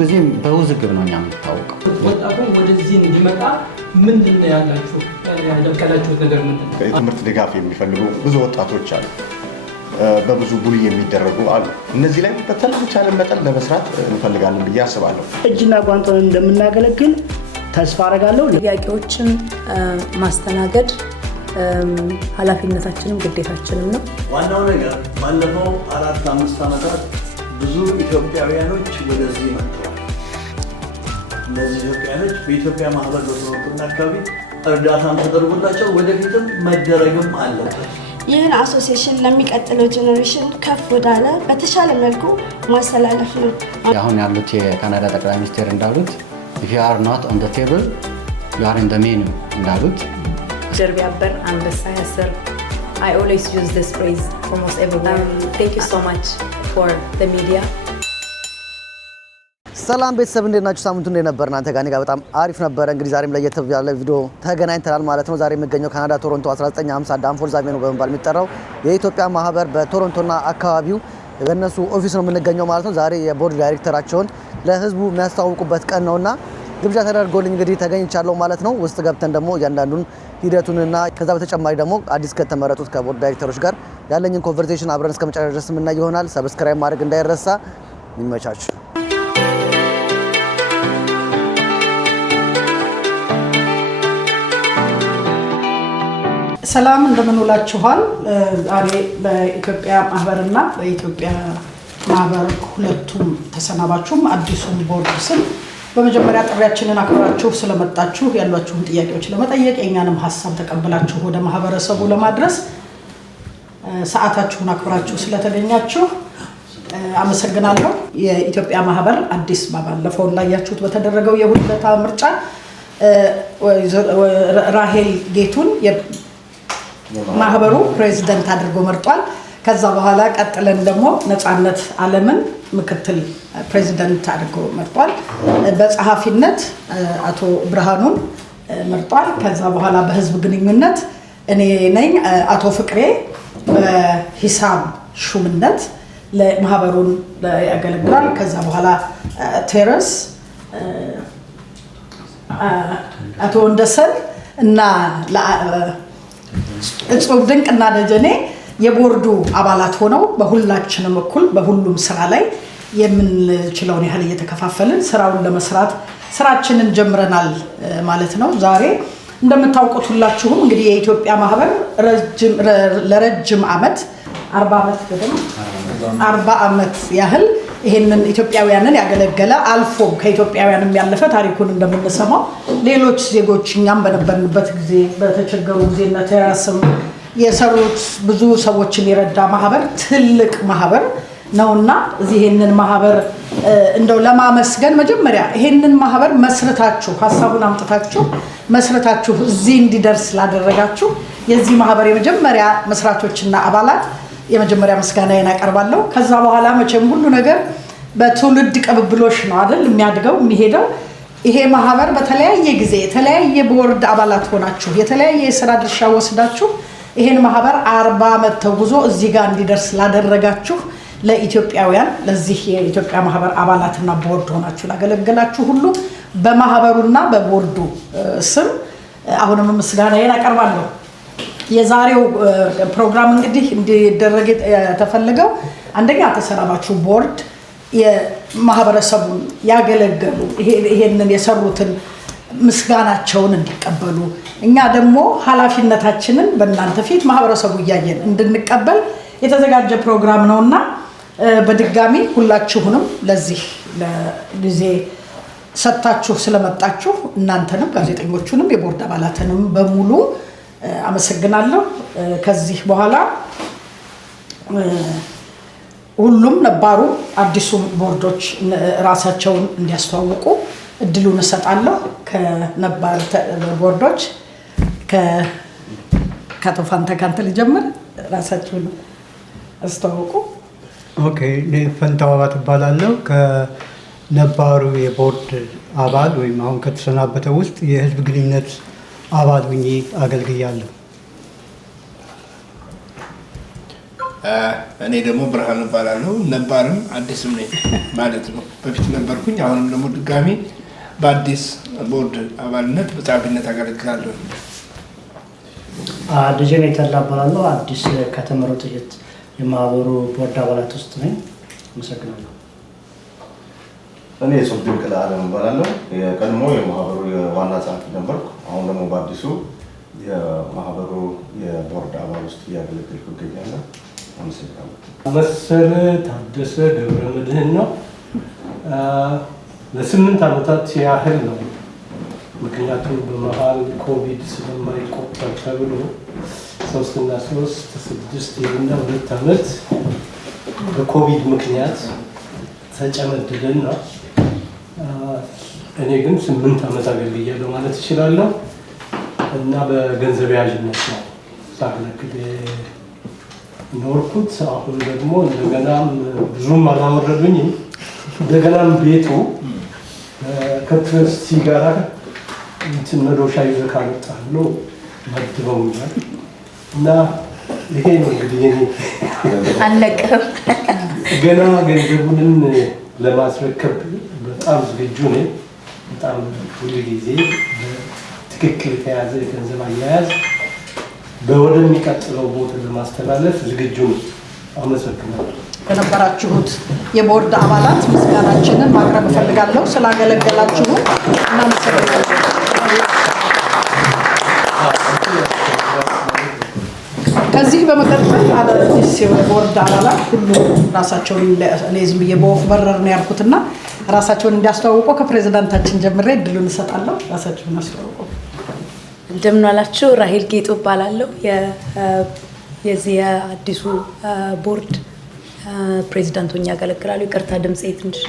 ጊዜ በውዝግብ ነው የሚታወቀው። ወጣቱ ወደዚህ እንዲመጣ ምንድነው ያላችሁ ያደረጋችሁት ነገር ምንድነው? የትምህርት ድጋፍ የሚፈልጉ ብዙ ወጣቶች አሉ፣ በብዙ ቡሊ የሚደረጉ አሉ። እነዚህ ላይ በተቻለ መጠን ለመስራት እንፈልጋለን ብዬ አስባለሁ። እጅና ጓንት እንደምናገለግል ተስፋ አደርጋለሁ። ጥያቄዎችን ማስተናገድ ኃላፊነታችንም ግዴታችንም ነው። ዋናው ነገር ባለፈው 4-5 ዓመታት ብዙ ኢትዮጵያውያኖች ወደዚህ መጥተዋል። እነዚህ ኢትዮጵያውያኖች በኢትዮጵያ ማህበር በተወጡና አካባቢ እርዳታም ተደርጎላቸው ወደፊትም መደረግም አለበት። ይህን አሶሲዬሽን ለሚቀጥለው ጄኔሬሽን ከፍ ወዳለ በተሻለ መልኩ ማስተላለፍ ነው። አሁን ያሉት የካናዳ ጠቅላይ ሚኒስትር እንዳሉት if you are not on the table you are in the menu እንዳሉት ጀርቢያበር አንበሳ ያስር I always use this phrase almost everywhere. Thank you so much for the media. ሰላም ቤተሰብ እንዴት ናችሁ? ሳምንቱ እንዴት ነበር? እናንተ ጋር በጣም አሪፍ ነበር። እንግዲህ ዛሬም ለየት ያለ ቪዲዮ ተገናኝተናል ማለት ነው። ዛሬ የምገኘው ካናዳ ቶሮንቶ 1950 ዳንፎርዝ አቬኑ በመባል የሚጠራው የኢትዮጵያ ማህበር በቶሮንቶና አካባቢው በእነሱ ኦፊስ ነው የምንገኘው ማለት ነው። ዛሬ የቦርድ ዳይሬክተራቸውን ለህዝቡ የሚያስተዋውቁበት ቀን ነውና ግብዣ ተደርጎልኝ እንግዲህ ተገኝቻለሁ ማለት ነው። ውስጥ ገብተን ደግሞ እያንዳንዱን ሂደቱንና ከዛ በተጨማሪ ደግሞ አዲስ ከተመረጡት ከቦርድ ዳይሬክተሮች ጋር ያለኝን ኮንቨርሴሽን አብረን እስከመጨረሻ ድረስ የምናይ ይሆናል። ሰብስክራይብ ማድረግ እንዳይረሳ። ይመቻችሁ። ሰላም እንደምን ውላችኋል? ዛሬ በኢትዮጵያ ማህበርና በኢትዮጵያ ማህበር ሁለቱም ተሰናባችሁም አዲሱን ቦርድ ስም በመጀመሪያ ጥሪያችንን አክብራችሁ ስለመጣችሁ ያሏችሁን ጥያቄዎች ለመጠየቅ የኛንም ሀሳብ ተቀበላችሁ ወደ ማህበረሰቡ ለማድረስ ሰዓታችሁን አክብራችሁ ስለተገኛችሁ አመሰግናለሁ። የኢትዮጵያ ማህበር አዲስ ባለፈው እንዳያችሁት በተደረገው የሁለታ ምርጫ ራሄል ጌቱን ማህበሩ ፕሬዝዳንት አድርጎ መርጧል። ከዛ በኋላ ቀጥለን ደግሞ ነፃነት ዓለምን ምክትል ፕሬዝዳንት አድርጎ መርጧል። በጸሐፊነት አቶ ብርሃኑን መርጧል። ከዛ በኋላ በህዝብ ግንኙነት እኔ ነኝ። አቶ ፍቅሬ በሂሳብ ሹምነት ለማህበሩን ያገለግላል። ከዛ በኋላ ቴረስ አቶ ወንደሰን እና እጹብ ድንቅና ደጀኔ የቦርዱ አባላት ሆነው በሁላችንም እኩል በሁሉም ስራ ላይ የምንችለውን ያህል እየተከፋፈልን ስራውን ለመስራት ስራችንን ጀምረናል ማለት ነው። ዛሬ እንደምታውቁት ሁላችሁም እንግዲህ የኢትዮጵያ ማህበር ለረጅም ዓመት 40 ዓመት ያህል ይሄንን ኢትዮጵያውያንን ያገለገለ አልፎ ከኢትዮጵያውያንም ያለፈ ታሪኩን እንደምንሰማው ሌሎች ዜጎች እኛም በነበርንበት ጊዜ በተቸገሩ ጊዜ ነተያስም የሰሩት ብዙ ሰዎችን የረዳ ማህበር ትልቅ ማህበር ነውና ይሄንን ማህበር እንደው ለማመስገን መጀመሪያ ይሄንን ማህበር መስርታችሁ ሐሳቡን አምጥታችሁ መስርታችሁ እዚህ እንዲደርስ ላደረጋችሁ የዚህ ማህበር የመጀመሪያ መስራቾችና አባላት የመጀመሪያ ምስጋናዬን አቀርባለሁ። ከዛ በኋላ መቼም ሁሉ ነገር በትውልድ ቅብብሎሽ ነው አይደል የሚያድገው የሚሄደው። ይሄ ማህበር በተለያየ ጊዜ የተለያየ ቦርድ አባላት ሆናችሁ የተለያየ የሥራ ድርሻ ወስዳችሁ ይሄን ማህበር 40 ዓመት ተጉዞ እዚህ ጋር እንዲደርስ ላደረጋችሁ ለኢትዮጵያውያን ለዚህ የኢትዮጵያ ማህበር አባላትና ቦርድ ሆናችሁ ላገለገላችሁ ሁሉ በማህበሩና በቦርዱ ስም አሁንም ምስጋናዬን አቀርባለሁ። የዛሬው ፕሮግራም እንግዲህ እንዲደረግ የተፈለገው አንደኛ ተሰናባችሁ ቦርድ የማህበረሰቡን ያገለገሉ ይሄንን የሰሩትን ምስጋናቸውን እንዲቀበሉ እኛ ደግሞ ኃላፊነታችንን በእናንተ ፊት ማህበረሰቡ እያየን እንድንቀበል የተዘጋጀ ፕሮግራም ነውና በድጋሚ ሁላችሁንም ለዚህ ለጊዜ ሰጣችሁ ስለመጣችሁ እናንተንም ጋዜጠኞቹንም የቦርድ አባላትንም በሙሉ አመሰግናለሁ። ከዚህ በኋላ ሁሉም ነባሩ አዲሱ ቦርዶች ራሳቸውን እንዲያስተዋውቁ እድሉን እሰጣለሁ። ከነባር ቦርዶች ከአቶ ፋንታካንተ ልጀምር። ራሳቸውን አስተዋውቁ። ኦኬ፣ ፈንታው አባት እባላለሁ። ከነባሩ የቦርድ አባል ወይም አሁን ከተሰናበተው ውስጥ የህዝብ ግንኙነት አባል ሆኜ አገልግያለሁ። እኔ ደግሞ ብርሃኑ እባላለሁ። ነባርም አዲስም ነኝ ማለት ነው። በፊት ነበርኩኝ፣ አሁንም ደግሞ ድጋሚ በአዲስ ቦርድ አባልነት በጸሐፊነት አገለግላለሁ። ደጀኔ ተላ እባላለሁ። አዲስ ከተመረጡት የማህበሩ ቦርድ አባላት ውስጥ ነኝ። አመሰግናለሁ። እኔ ሶፍድን ከላለም እባላለሁ። የቀድሞ የማህበሩ የዋና ጸሐፊ ነበርኩ። አሁን ደግሞ በአዲሱ የማህበሩ የቦርድ አባል ውስጥ እያገለገልኩ እገኛለሁ። አመሰግናለሁ። መሰለ ታደሰ ገብረ መድህን ነው። ለ8 ዓመታት ያህል ነው። ምክንያቱም በመሀል ኮቪድ ስለማይቆጠር ተብሎ 3 እና 3 6 እና 2 ዓመት በኮቪድ ምክንያት ተጨመደደና እኔ ግን 8 ዓመት አገልግያለሁ ማለት እችላለሁ እና በገንዘብ ያዥነት ነው ሳገለግል ኖርኩት። አሁን ደግሞ እንደገናም ብዙም አላወረዱኝም። እንደገናም ቤቱ ከትረስቲ ጋር እንትን መዶሻ ይዘህ ካልወጣህ ብሎ መድበውኛል እና ይሄ ነው እንግዲህ እኔ አለቀም። ገና ገንዘቡንም ለማስረከብ በጣም ዝግጁ ነኝ። በጣም ሁሉ ጊዜ በትክክል የተያዘ የገንዘብ አያያዝ ወደሚቀጥለው ቦታ ለማስተላለፍ ዝግጁ ነኝ። አመሰግናለሁ። ለነበራችሁት የቦርድ አባላት ምስጋናችንን ማቅረብ እፈልጋለሁ። ስላገለገላችሁ እናመሰግናለን። ከዚህ በመቀጠል አዳዲስ የቦርድ አባላት ሁሉ ራሳቸውን እኔ ዝም ብዬ በወፍ በረር ነው ያልኩትና ራሳቸውን እንዲያስተዋውቁ ከፕሬዝዳንታችን ጀምሬ እድሉን እሰጣለሁ። ራሳቸውን አስተዋውቁ። እንደምን ዋላችሁ። ራሄል ጌጡ እባላለሁ። የዚህ የአዲሱ ቦርድ ፕሬዚዳንት ሆኜ አገለግላለሁ። ይቅርታ ድምጼ ትንሽ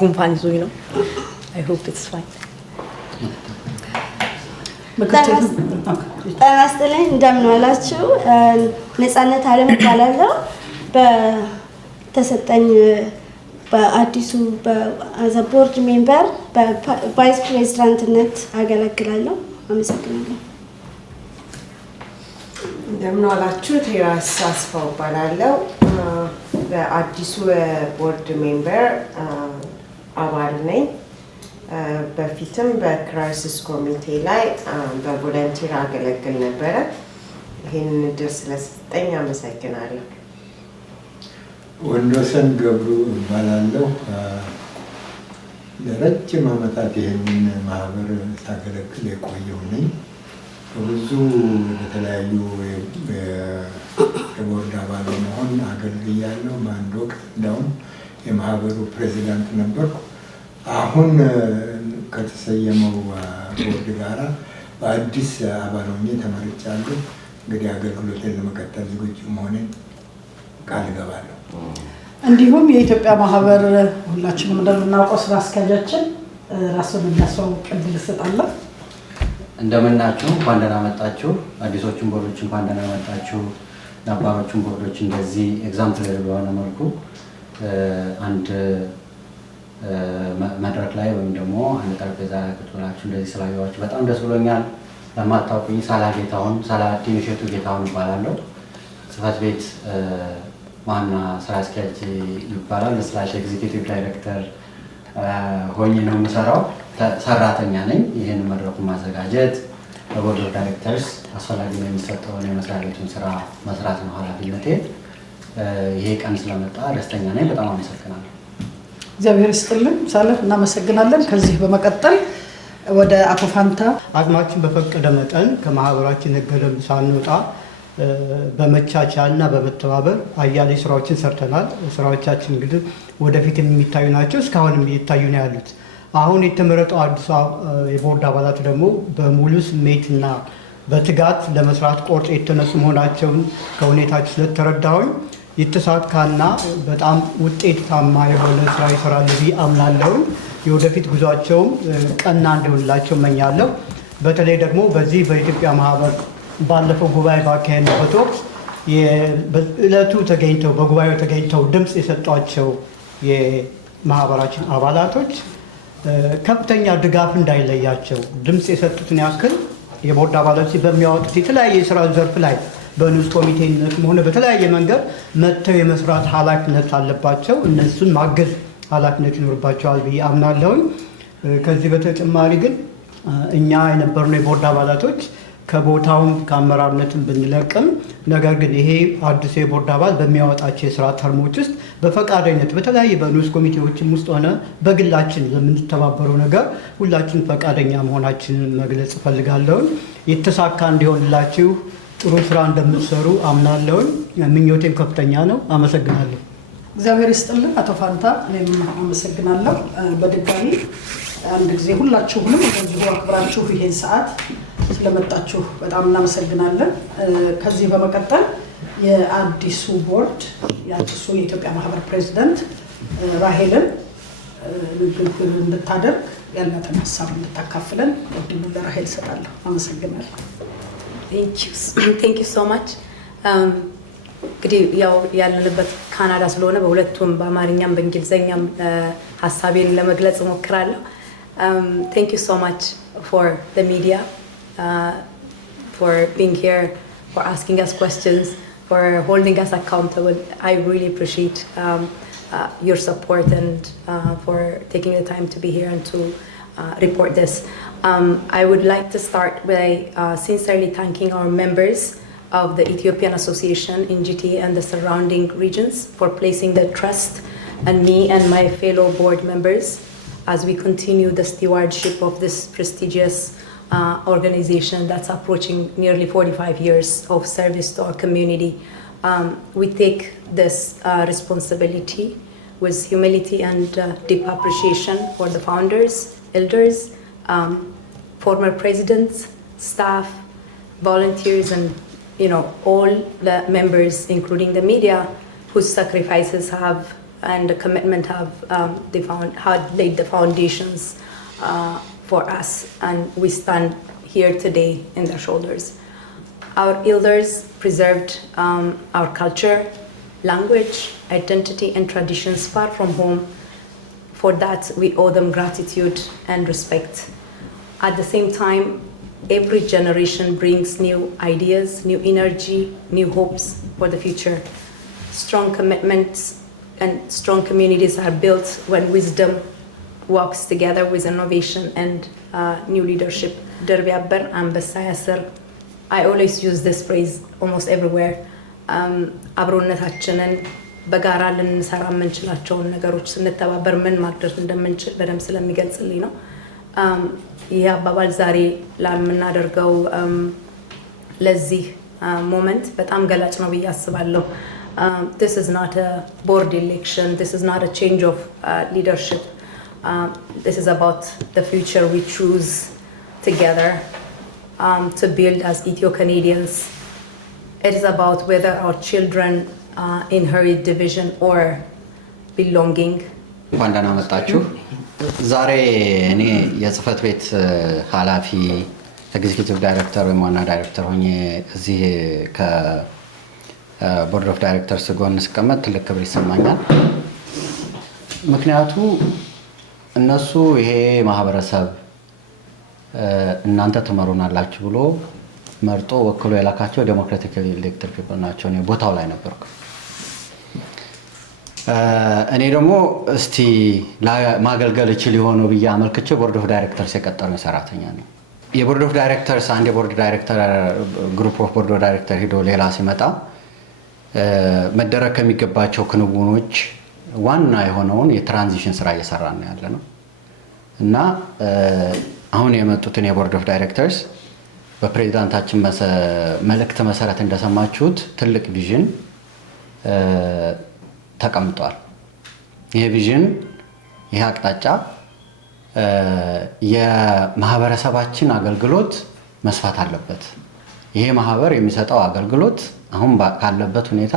ጉንፋን ይዞኝ ነው። አይ ሆፕ ኢትስ ፋይን። ጤና ይስጥልኝ። እንደምን ዋላችሁ። ነፃነት አለም እባላለሁ። በተሰጠኝ በአዲሱ በአዘ ቦርድ ሜምበር በቫይስ ፕሬዚዳንትነት አገለግላለሁ። አመሰግናለሁ። እንደምን ዋላችሁ። ቴራስ አስፋው እባላለሁ። በአዲሱ ቦርድ ሜምበር አባል ነኝ። በፊትም በክራይሲስ ኮሚቴ ላይ በቮለንቲር አገለግል ነበረ። ይህንን እድል ስለሰጠኝ አመሰግናለሁ። ወንዶሰን ገብሩ እባላለሁ። ለረጅም ዓመታት ይህንን ማህበር ሳገለግል የቆየው ነኝ። በብዙ በተለያዩ የቦርድ አባል መሆን አገልግያለሁ። በአንድ ወቅት እንደውም የማህበሩ ፕሬዚዳንት ነበርኩ። አሁን ከተሰየመው ቦርድ ጋራ በአዲስ አባል ሆኜ ተመርጫለሁ። እንግዲህ አገልግሎቴን ለመቀጠል ዝግጁ መሆኔን ቃል እገባለሁ። እንዲሁም የኢትዮጵያ ማህበር ሁላችንም እንደምናውቀው ስራ አስኪያጃችን ራሱን የሚያስተዋውቅ እድል እሰጣለሁ። እንደምናችሁ፣ እንኳን ደህና መጣችሁ። አዲሶቹን ቦርዶች እንኳን ደህና መጣችሁ። ነባሮቹን ቦርዶች እንደዚህ ኤግዛምፕል በሆነ መልኩ አንድ መድረክ ላይ ወይም ደግሞ አንድ ጠረጴዛ ቁጭ ብላችሁ እንደዚህ ስላየኋችሁ በጣም ደስ ብሎኛል። ለማታውቁኝ ሳላዲን እሸቱ ጌታሁን እባላለሁ። ጽህፈት ቤት ዋና ስራ አስኪያጅ ይባላል። ስላሽ ኤግዚኪዩቲቭ ዳይሬክተር ሆኜ ነው የምሰራው። ሰራተኛ ነኝ። ይህን መድረኩን ማዘጋጀት በቦርድ ኦፍ ዳይሬክተርስ አስፈላጊ ነው የሚሰጠውን የመስሪያ ቤቱን ስራ መስራት ነው ኃላፊነቴ። ይሄ ቀን ስለመጣ ደስተኛ ነኝ። በጣም አመሰግናለሁ። እግዚአብሔር ይስጥልን። ሳለፍ እናመሰግናለን። ከዚህ በመቀጠል ወደ አቶ ፋንታ። አቅማችን በፈቀደ መጠን ከማህበራችን ህገ ደንብ ሳንወጣ በመቻቻልና በመተባበር አያሌ ስራዎችን ሰርተናል። ስራዎቻችን እንግዲህ ወደፊት የሚታዩ ናቸው። እስካሁንም እየታዩ ነው ያሉት። አሁን የተመረጠው አዲሱ የቦርድ አባላት ደግሞ በሙሉ ስሜትና በትጋት ለመስራት ቆርጦ የተነሱ መሆናቸውን ከሁኔታቸው ስለተረዳሁኝ የተሳካና በጣም ውጤታማ የሆነ ስራ ይሰራሉ ብዬ አምናለሁ። የወደፊት ጉዟቸውም ቀና እንዲሆንላቸው እመኛለሁ። በተለይ ደግሞ በዚህ በኢትዮጵያ ማህበር ባለፈው ጉባኤ ባካሄድንበት ወቅት በዕለቱ ተገኝተው በጉባኤው ተገኝተው ድምፅ የሰጧቸው የማህበራችን አባላቶች ከፍተኛ ድጋፍ እንዳይለያቸው ድምፅ የሰጡትን ያክል የቦርድ አባላቶች በሚያወጡት የተለያየ የስራ ዘርፍ ላይ በንዑስ ኮሚቴነትም ሆነ በተለያየ መንገድ መጥተው የመስራት ኃላፊነት አለባቸው። እነሱን ማገዝ ኃላፊነት ይኖርባቸዋል ብዬ አምናለሁኝ። ከዚህ በተጨማሪ ግን እኛ የነበርነው የቦርድ አባላቶች ከቦታውም ከአመራርነትም ብንለቅም ነገር ግን ይሄ አዲሱ የቦርድ አባል በሚያወጣቸው የስራ ተርሞች ውስጥ በፈቃደኝነት በተለያየ በንዑስ ኮሚቴዎችም ውስጥ ሆነ በግላችን ለምንተባበረው ነገር ሁላችን ፈቃደኛ መሆናችንን መግለጽ እፈልጋለሁኝ። የተሳካ እንዲሆንላችሁ ጥሩ ስራ እንደምትሰሩ አምናለሁኝ። ምኞቴም ከፍተኛ ነው። አመሰግናለሁ። እግዚአብሔር ይስጥልን አቶ ፋንታ፣ እኔም አመሰግናለሁ። በድጋሚ አንድ ጊዜ ሁላችሁንም እንደዚሁ አክብራችሁ ይሄን ሰዓት ስለመጣችሁ በጣም እናመሰግናለን። ከዚህ በመቀጠል የአዲሱ ቦርድ የአዲሱ የኢትዮጵያ ማህበር ፕሬዚደንት ራሄልን ንግግር እንድታደርግ ያላትን ሀሳብ እንድታካፍለን እድሉን ለራሄል እሰጣለሁ። አመሰግናለሁ። ቴንክ ዩ ሶ ማች። እንግዲህ ያው ያለንበት ካናዳ ስለሆነ በሁለቱም በአማርኛም በእንግሊዝኛም ሀሳቤን ለመግለጽ እሞክራለሁ። ቴንክ ዩ ሶ ማች ፎር ዘ ሚዲያ for being here, for asking us questions, for holding us accountable. I really appreciate your support and for taking the time to be here and to report this. I would like to start by sincerely thanking our members of the Ethiopian Association in GTA and the surrounding regions for placing their trust in me and my fellow board members as we continue the stewardship of this prestigious organization that's approaching nearly 45 years of service to our community. We take this responsibility with humility and deep appreciation for the founders, elders, former presidents, staff, volunteers, and all the members, including the media, whose sacrifices have and the commitment have had laid the foundations for us, and we stand here today in their shoulders. Our elders preserved our culture, language, identity, and traditions far from home. For that, we owe them gratitude and respect. At the same time, every generation brings new ideas, new energy, new hopes for the future. Strong commitments and strong communities are built when wisdom works together with innovation and new leadership. I always use this phrase almost everywhere. አብሮነታችንን በጋራ ልንሰራ የምንችላቸውን ነገሮች ስንተባበር ምን ማድረግ እንደምንችል በደንብ ስለሚገልጽልኝ ነው። ይህ አባባል ዛሬ ለምናደርገው ለዚህ ሞመንት በጣም ገላጭ ነው ብዬ አስባለሁ። This is not a board election. This is not a change of leadership. This is about the future we choose together to build as Ethio-Canadians. It is about whether our children inherit division or belonging. እንኳን ደህና መጣችሁ። ዛሬ እኔ የጽህፈት ቤት ኃላፊ ኤግዚኪዩቲቭ ዳይሬክተር ወይም ዋና ዳይሬክተር ሆኜ እዚህ ከቦርድ ኦፍ ዳይሬክተርስ ጎን ስቀመጥ ትልቅ ክብር ይሰማኛል። ምክንያቱ እነሱ ይሄ ማህበረሰብ እናንተ ትመሩናላችሁ ብሎ መርጦ ወክሎ የላካቸው ዴሞክራቲክ ኤሌክትድ ፒፕል ናቸው። እኔ ቦታው ላይ ነበርኩ። እኔ ደግሞ እስቲ ማገልገል እችል ሊሆኑ ብዬ አመልክቼ ቦርድ ኦፍ ዳይሬክተርስ የቀጠሩኝ ሰራተኛ ነኝ። የቦርድ ኦፍ ዳይሬክተርስ አንድ የቦርድ ዳይሬክተር ግሩፕ ኦፍ ቦርድ ኦፍ ዳይሬክተር ሄዶ ሌላ ሲመጣ መደረግ ከሚገባቸው ክንውኖች ዋና የሆነውን የትራንዚሽን ስራ እየሰራ ነው ያለ ነው እና አሁን የመጡትን የቦርድ ኦፍ ዳይሬክተርስ በፕሬዚዳንታችን መልእክት መሰረት እንደሰማችሁት ትልቅ ቪዥን ተቀምጧል። ይሄ ቪዥን ይሄ አቅጣጫ የማህበረሰባችን አገልግሎት መስፋት አለበት። ይሄ ማህበር የሚሰጠው አገልግሎት አሁን ካለበት ሁኔታ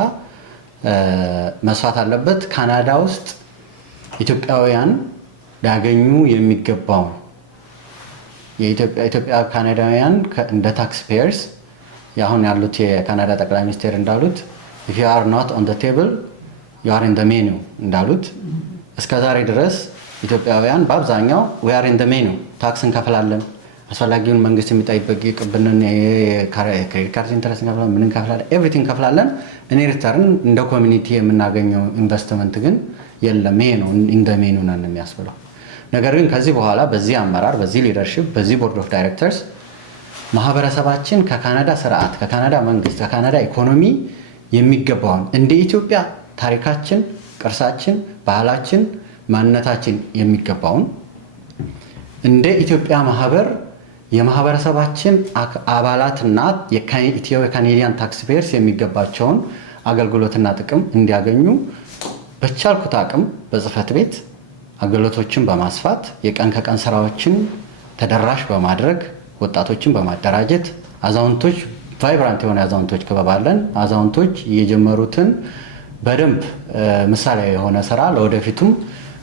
መስፋት አለበት። ካናዳ ውስጥ ኢትዮጵያውያን ሊያገኙ የሚገባው የኢትዮጵያ ካናዳውያን እንደ ታክስ ፔየርስ ያሁን ያሉት የካናዳ ጠቅላይ ሚኒስቴር እንዳሉት if you are not on the table you are in the menu እንዳሉት እስከዛሬ ድረስ ኢትዮጵያውያን በአብዛኛው we are in the menu ታክስ እንከፍላለን፣ አስፈላጊውን መንግስት የሚጠይቅብንን የክሬዲት ካርድ ኢንተረስት እንከፍላለን፣ ምን እንከፍላለን፣ ኤቭሪቲንግ እንከፍላለን። እኔ ሪተርን እንደ ኮሚኒቲ የምናገኘው ኢንቨስትመንት ግን የለም። ይሄ ነው እንደ ሜኑ ነን የሚያስብለው። ነገር ግን ከዚህ በኋላ በዚህ አመራር፣ በዚህ ሊደርሺፕ፣ በዚህ ቦርድ ኦፍ ዳይሬክተርስ ማህበረሰባችን ከካናዳ ስርዓት፣ ከካናዳ መንግስት፣ ከካናዳ ኢኮኖሚ የሚገባውን እንደ ኢትዮጵያ ታሪካችን፣ ቅርሳችን፣ ባህላችን፣ ማንነታችን የሚገባውን እንደ ኢትዮጵያ ማህበር የማህበረሰባችን አባላትና የኢትዮ ካኔዲያን ታክስ ፔየርስ የሚገባቸውን አገልግሎትና ጥቅም እንዲያገኙ በቻልኩት አቅም በጽህፈት ቤት አገልግሎቶችን በማስፋት የቀን ከቀን ስራዎችን ተደራሽ በማድረግ ወጣቶችን በማደራጀት አዛውንቶች ቫይብራንት የሆነ አዛውንቶች ክበብ አለን። አዛውንቶች የጀመሩትን በደንብ ምሳሌያዊ የሆነ ስራ ለወደፊቱም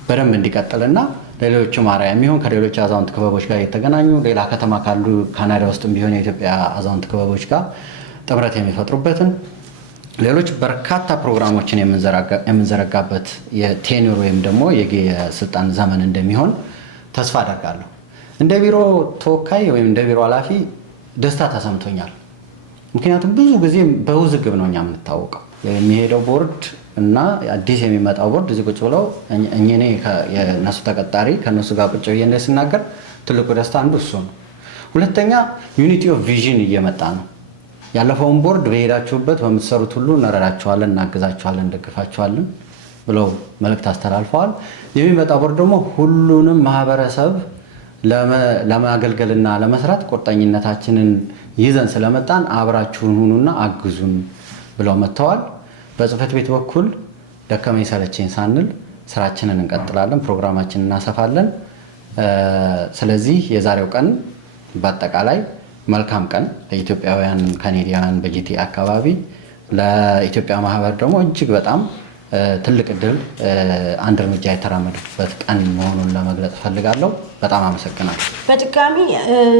በደንብ እንዲቀጥልና ለሌሎችም አርአያ የሚሆን ከሌሎች አዛውንት ክበቦች ጋር የተገናኙ ሌላ ከተማ ካሉ ካናዳ ውስጥም ቢሆን የኢትዮጵያ አዛውንት ክበቦች ጋር ጥምረት የሚፈጥሩበትን ሌሎች በርካታ ፕሮግራሞችን የምንዘረጋበት የቴኒር ወይም ደግሞ የስልጣን ዘመን እንደሚሆን ተስፋ አደርጋለሁ። እንደ ቢሮ ተወካይ ወይም እንደ ቢሮ ኃላፊ ደስታ ተሰምቶኛል። ምክንያቱም ብዙ ጊዜ በውዝግብ ነው እኛ የምንታወቀው። የሚሄደው ቦርድ እና አዲስ የሚመጣው ቦርድ እዚህ ቁጭ ብለው እኔ የነሱ ተቀጣሪ ከነሱ ጋር ቁጭ ብዬ ስናገር ትልቁ ደስታ አንዱ እሱ ነው። ሁለተኛ ዩኒቲ ኦፍ ቪዥን እየመጣ ነው። ያለፈውን ቦርድ በሄዳችሁበት በምትሰሩት ሁሉ እንረዳችኋለን፣ እናግዛችኋለን፣ እንደግፋችኋለን ብለው መልእክት አስተላልፈዋል። የሚመጣ ቦርድ ደግሞ ሁሉንም ማህበረሰብ ለማገልገልና ለመስራት ቁርጠኝነታችንን ይዘን ስለመጣን አብራችሁን ሁኑና አግዙን ብለው መጥተዋል። በጽህፈት ቤት በኩል ደከመኝ ሰለቸኝ ሳንል ስራችንን እንቀጥላለን፣ ፕሮግራማችንን እናሰፋለን። ስለዚህ የዛሬው ቀን በአጠቃላይ መልካም ቀን ለኢትዮጵያውያን ካኔዲያን በጂቲ አካባቢ፣ ለኢትዮጵያ ማህበር ደግሞ እጅግ በጣም ትልቅ እድል አንድ እርምጃ የተራመዱበት ቀን መሆኑን ለመግለጽ እፈልጋለሁ። በጣም አመሰግናለሁ። በድጋሚ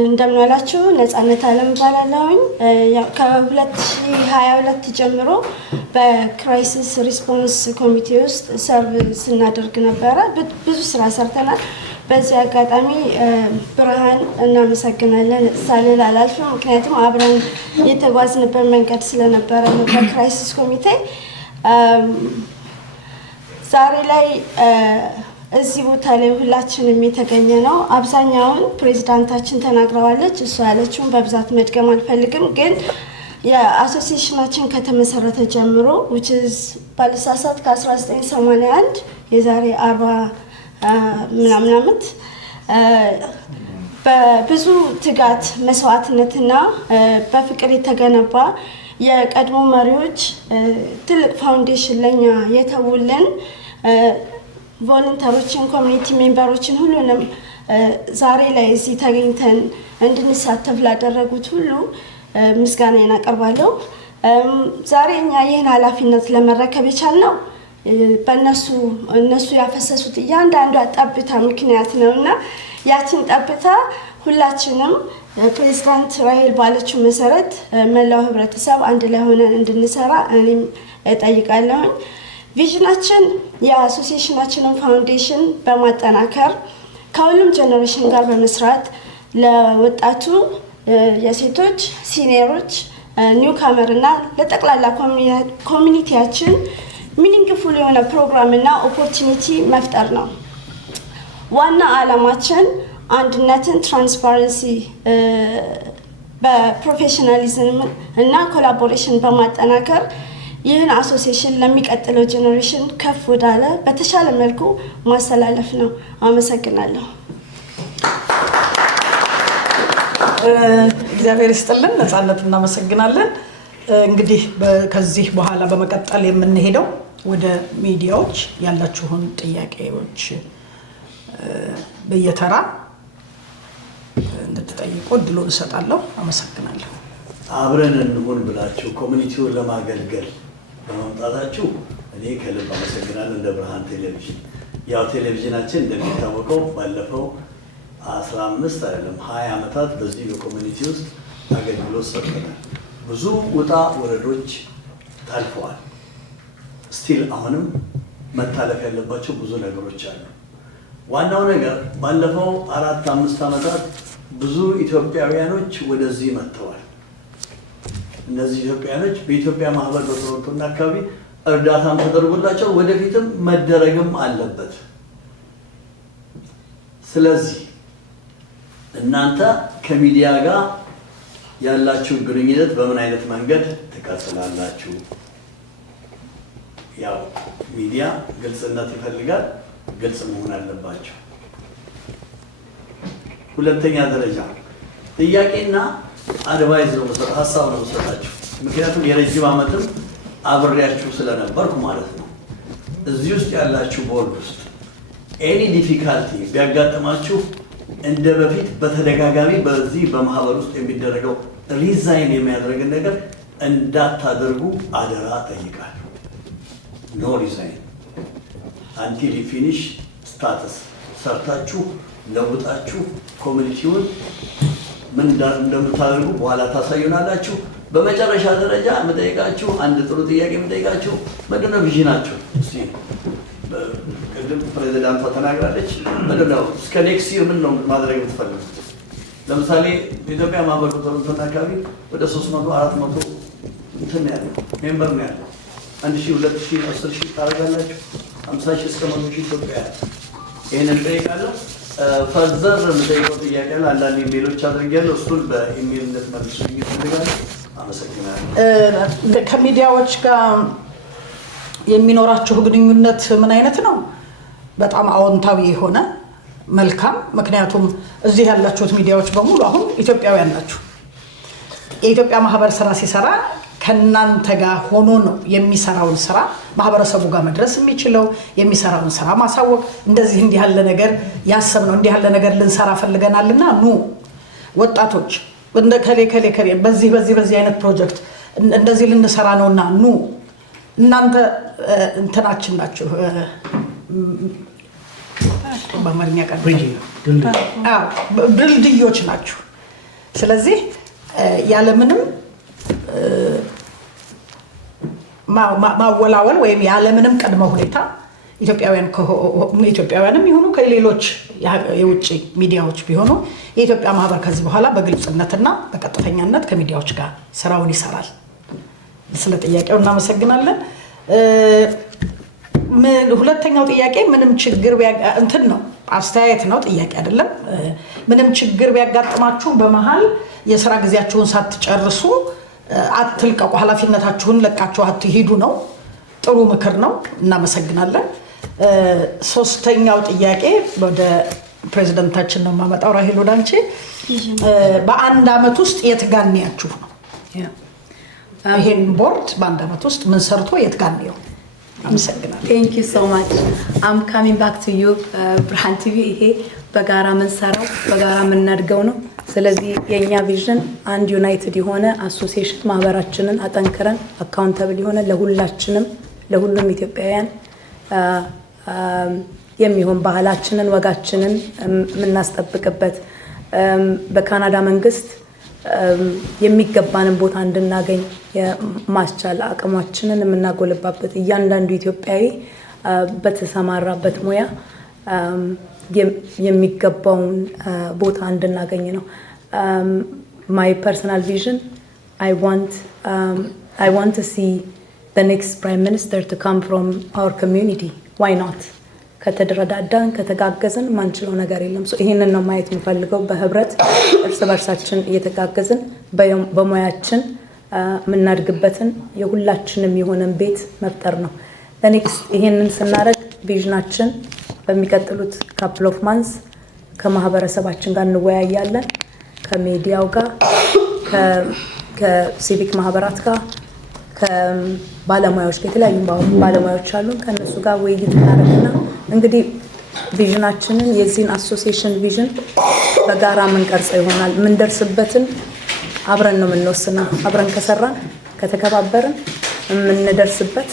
እንደምናላችሁ ነፃነት አለም እባላለሁኝ። ከ2022 ጀምሮ በክራይሲስ ሪስፖንስ ኮሚቴ ውስጥ ሰርቭ ስናደርግ ነበረ። ብዙ ስራ ሰርተናል። በዚህ አጋጣሚ ብርሃን እናመሰግናለን ሳልል አላልፍም። ምክንያቱም አብረን የተጓዝንበት መንገድ ስለነበረ ነው በክራይሲስ ኮሚቴ። ዛሬ ላይ እዚህ ቦታ ላይ ሁላችንም የተገኘ ነው። አብዛኛውን ፕሬዚዳንታችን ተናግረዋለች። እሷ ያለችውን በብዛት መድገም አልፈልግም። ግን የአሶሲዬሽናችን ከተመሰረተ ጀምሮ ባልሳሳት ከ1981 የዛሬ 40 ምናምን ዓመት በብዙ ትጋት መስዋዕትነትና በፍቅር የተገነባ የቀድሞ መሪዎች ትልቅ ፋውንዴሽን ለኛ የተውልን ቮለንተሮችን፣ ኮሚኒቲ ሜምበሮችን ሁሉንም ዛሬ ላይ እዚህ ተገኝተን እንድንሳተፍ ላደረጉት ሁሉ ምስጋናዬን አቀርባለሁ። ዛሬ እኛ ይህን ኃላፊነት ለመረከብ የቻልነው እነሱ ያፈሰሱት እያንዳንዷ ጠብታ ምክንያት ነው እና ያችን ጠብታ ሁላችንም ፕሬዚዳንት ራሄል ባለችው መሰረት መላው ህብረተሰብ አንድ ላይ ሆነን እንድንሰራ እኔም እጠይቃለሁኝ። ቪዥናችን የአሶሲዬሽናችንን ፋውንዴሽን በማጠናከር ከሁሉም ጀነሬሽን ጋር በመስራት ለወጣቱ የሴቶች ሲኒየሮች፣ ኒው ካመር እና ለጠቅላላ ኮሚኒቲያችን ሚኒንግፉል የሆነ ፕሮግራም እና ኦፖርቹኒቲ መፍጠር ነው። ዋና ዓላማችን አንድነትን፣ ትራንስፓረንሲ፣ በፕሮፌሽናሊዝም እና ኮላቦሬሽን በማጠናከር ይህን አሶሲዬሽን ለሚቀጥለው ጄኔሬሽን ከፍ ወዳለ በተሻለ መልኩ ማስተላለፍ ነው። አመሰግናለሁ። እግዚአብሔር ይስጥልን። ነፃነት እናመሰግናለን። እንግዲህ ከዚህ በኋላ በመቀጠል የምንሄደው ወደ ሚዲያዎች ያላችሁን ጥያቄዎች በየተራ እንድትጠይቁ እድሉን እሰጣለሁ። አመሰግናለሁ። አብረን እንሁን ብላችሁ ኮሚኒቲውን ለማገልገል በመምጣታችሁ እኔ ከልብ አመሰግናለሁ። እንደ ብርሃን ቴሌቪዥን ያው ቴሌቪዥናችን እንደሚታወቀው ባለፈው 15 አይደለም 20 ዓመታት በዚህ በኮሚኒቲ ውስጥ አገልግሎት ሰጥተናል። ብዙ ውጣ ወረዶች ታልፈዋል። ስቲል አሁንም መታለፍ ያለባቸው ብዙ ነገሮች አሉ። ዋናው ነገር ባለፈው 4-5 ዓመታት ብዙ ኢትዮጵያውያኖች ወደዚህ መጥተዋል። እነዚህ ኢትዮጵያውያኖች በኢትዮጵያ ማህበር በቶሮንቶና አካባቢ እርዳታም ተደርጎላቸው ወደፊትም መደረግም አለበት። ስለዚህ እናንተ ከሚዲያ ጋር ያላችሁ ግንኙነት በምን አይነት መንገድ ትቀጥላላችሁ? ያው ሚዲያ ግልጽነት ይፈልጋል፣ ግልጽ መሆን አለባቸው። ሁለተኛ ደረጃ ጥያቄና አድቫይዝ ነው መስጠት፣ ሀሳብ ነው መስጠታችሁ። ምክንያቱም የረጅም ዓመትም አብሬያችሁ ስለነበርኩ ማለት ነው። እዚህ ውስጥ ያላችሁ ቦርድ ውስጥ ኤኒ ዲፊካልቲ ቢያጋጥማችሁ እንደ በፊት በተደጋጋሚ በዚህ በማህበር ውስጥ የሚደረገው ሪዛይን የሚያደርግን ነገር እንዳታደርጉ አደራ ጠይቃለሁ። ኖ ሪዛይን አንቲል ፊኒሽ ስታተስ ሰርታችሁ ለውጣችሁ ኮሚኒቲውን ምን እንደምታደርጉ በኋላ ታሳዩናላችሁ። በመጨረሻ ደረጃ የምጠይቃችሁ አንድ ጥሩ ጥያቄ የምጠይቃችሁ ምንድን ነው ቪዥናችሁ? እስቲ ቅድም ፕሬዚዳንቷ ተናግራለች። ምንድን ነው እስከ ኔክስት ይር ምን ነው ማድረግ የምትፈልጉት? ለምሳሌ በኢትዮጵያ ማህበር በቶሮንቶና አካባቢ ወደ 300 400 እንትን ያለው ሜምበር ነው ያለው። 1000 2000 10000 ታደርጋላችሁ። 50000 እስከ 100000 ኢትዮጵያ ይሄንን ጠይቃለሁ። ፈርዘር የምጠይቀው ጥያቄ አለ። አንዳንድ ኢሜሎች አድርጌያለሁ። እሱን በኢሜል እንድትመልሱ ይፈልጋል። አመሰግናለሁ። ከሚዲያዎች ጋር የሚኖራችሁ ግንኙነት ምን አይነት ነው? በጣም አዎንታዊ የሆነ መልካም። ምክንያቱም እዚህ ያላችሁት ሚዲያዎች በሙሉ አሁን ኢትዮጵያውያን ናችሁ። የኢትዮጵያ ማህበር ስራ ሲሰራ ከናንተ ጋር ሆኖ ነው የሚሰራውን ስራ ማህበረሰቡ ጋር መድረስ የሚችለው። የሚሰራውን ስራ ማሳወቅ፣ እንደዚህ እንዲህ ያለ ነገር ያሰብነው እንዲህ ያለ ነገር ልንሰራ ፈልገናልና ኑ ወጣቶች እንደ ከሌ በዚህ አይነት ፕሮጀክት እንደዚህ ልንሰራ ነውና ኑ እናንተ እንትናችን ናችሁ። በአማርኛ ቃል ድልድዮች ናችሁ። ስለዚህ ያለምንም ማወላወል ወይም ያለምንም ቅድመ ሁኔታ ኢትዮጵያውያንም ይሁኑ ከሌሎች የውጭ ሚዲያዎች ቢሆኑ የኢትዮጵያ ማህበር ከዚህ በኋላ በግልጽነትና በቀጥተኛነት ከሚዲያዎች ጋር ስራውን ይሰራል። ስለ ጥያቄው እናመሰግናለን። ሁለተኛው ጥያቄ ምንም ችግር እንትን ነው፣ አስተያየት ነው፣ ጥያቄ አይደለም። ምንም ችግር ቢያጋጥማችሁ በመሃል የስራ ጊዜያችሁን ሳትጨርሱ አትልቀቁ፣ ኃላፊነታችሁን ለቃችሁ አትሂዱ ነው። ጥሩ ምክር ነው። እናመሰግናለን። ሶስተኛው ጥያቄ ወደ ፕሬዝዳንታችን ነው የማመጣው። ራሄል ወደ አንቺ። በአንድ አመት ውስጥ የት ጋር ያችሁ ነው? ይሄን ቦርድ በአንድ አመት ውስጥ ምን ሰርቶ የት ጋር ነው? አመሰግናለሁ። Thank you so much. I'm coming back to you ብርሃን ቲቪ። ይሄ በጋራ የምንሰራው በጋራ የምናድገው ነው። ስለዚህ የኛ ቪዥን አንድ ዩናይትድ የሆነ አሶሲዬሽን ማህበራችንን አጠንክረን አካውንታብል የሆነ ለሁላችንም ለሁሉም ኢትዮጵያውያን የሚሆን ባህላችንን ወጋችንን የምናስጠብቅበት በካናዳ መንግስት የሚገባንን ቦታ እንድናገኝ ማስቻል አቅማችንን የምናጎልባበት እያንዳንዱ ኢትዮጵያዊ በተሰማራበት ሙያ የሚገባውን ቦታ እንድናገኝ ነው። my personal vision, I want to see the next prime minister to come from our community. Why not? ከተደረዳዳን ከተጋገዝን ማንችለው ነገር የለም። ይሄንን ነው ማየት የምፈልገው። በህብረት እርስ በርሳችን እየተጋገዝን በሙያችን የምናድግበትን የሁላችንም የሆነን ቤት መፍጠር ነው። ለኔክስት ይሄንን ስናደርግ ቪዥናችን በሚቀጥሉት ካፕል ኦፍ ማንስ ከማህበረሰባችን ጋር እንወያያለን፣ ከሚዲያው ጋር፣ ከሲቪክ ማህበራት ጋር፣ ከባለሙያዎች ጋር፣ የተለያዩ ባለሙያዎች አሉ። ከነሱ ጋር ውይይት እናደርግና እንግዲህ ቪዥናችንን የዚህን አሶሲዬሽን ቪዥን በጋራ የምንቀርጸው ይሆናል። የምንደርስበትን አብረን ነው የምንወስነው። አብረን ከሰራን ከተከባበርን የምንደርስበት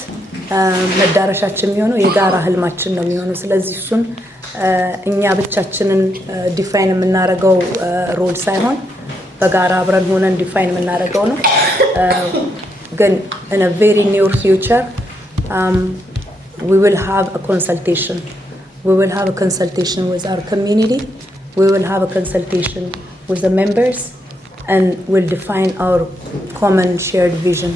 መዳረሻችን የሚሆነው የጋራ ህልማችን ነው የሚሆነው። ስለዚህ እሱን እኛ ብቻችንን ዲፋይን የምናደርገው ሮል ሳይሆን በጋራ አብረን ሆነን ዲፋይን የምናደርገው ነው። ግን in a very near future we will have a consultation with our community we will have a consultation with the members and we'll define our common shared vision.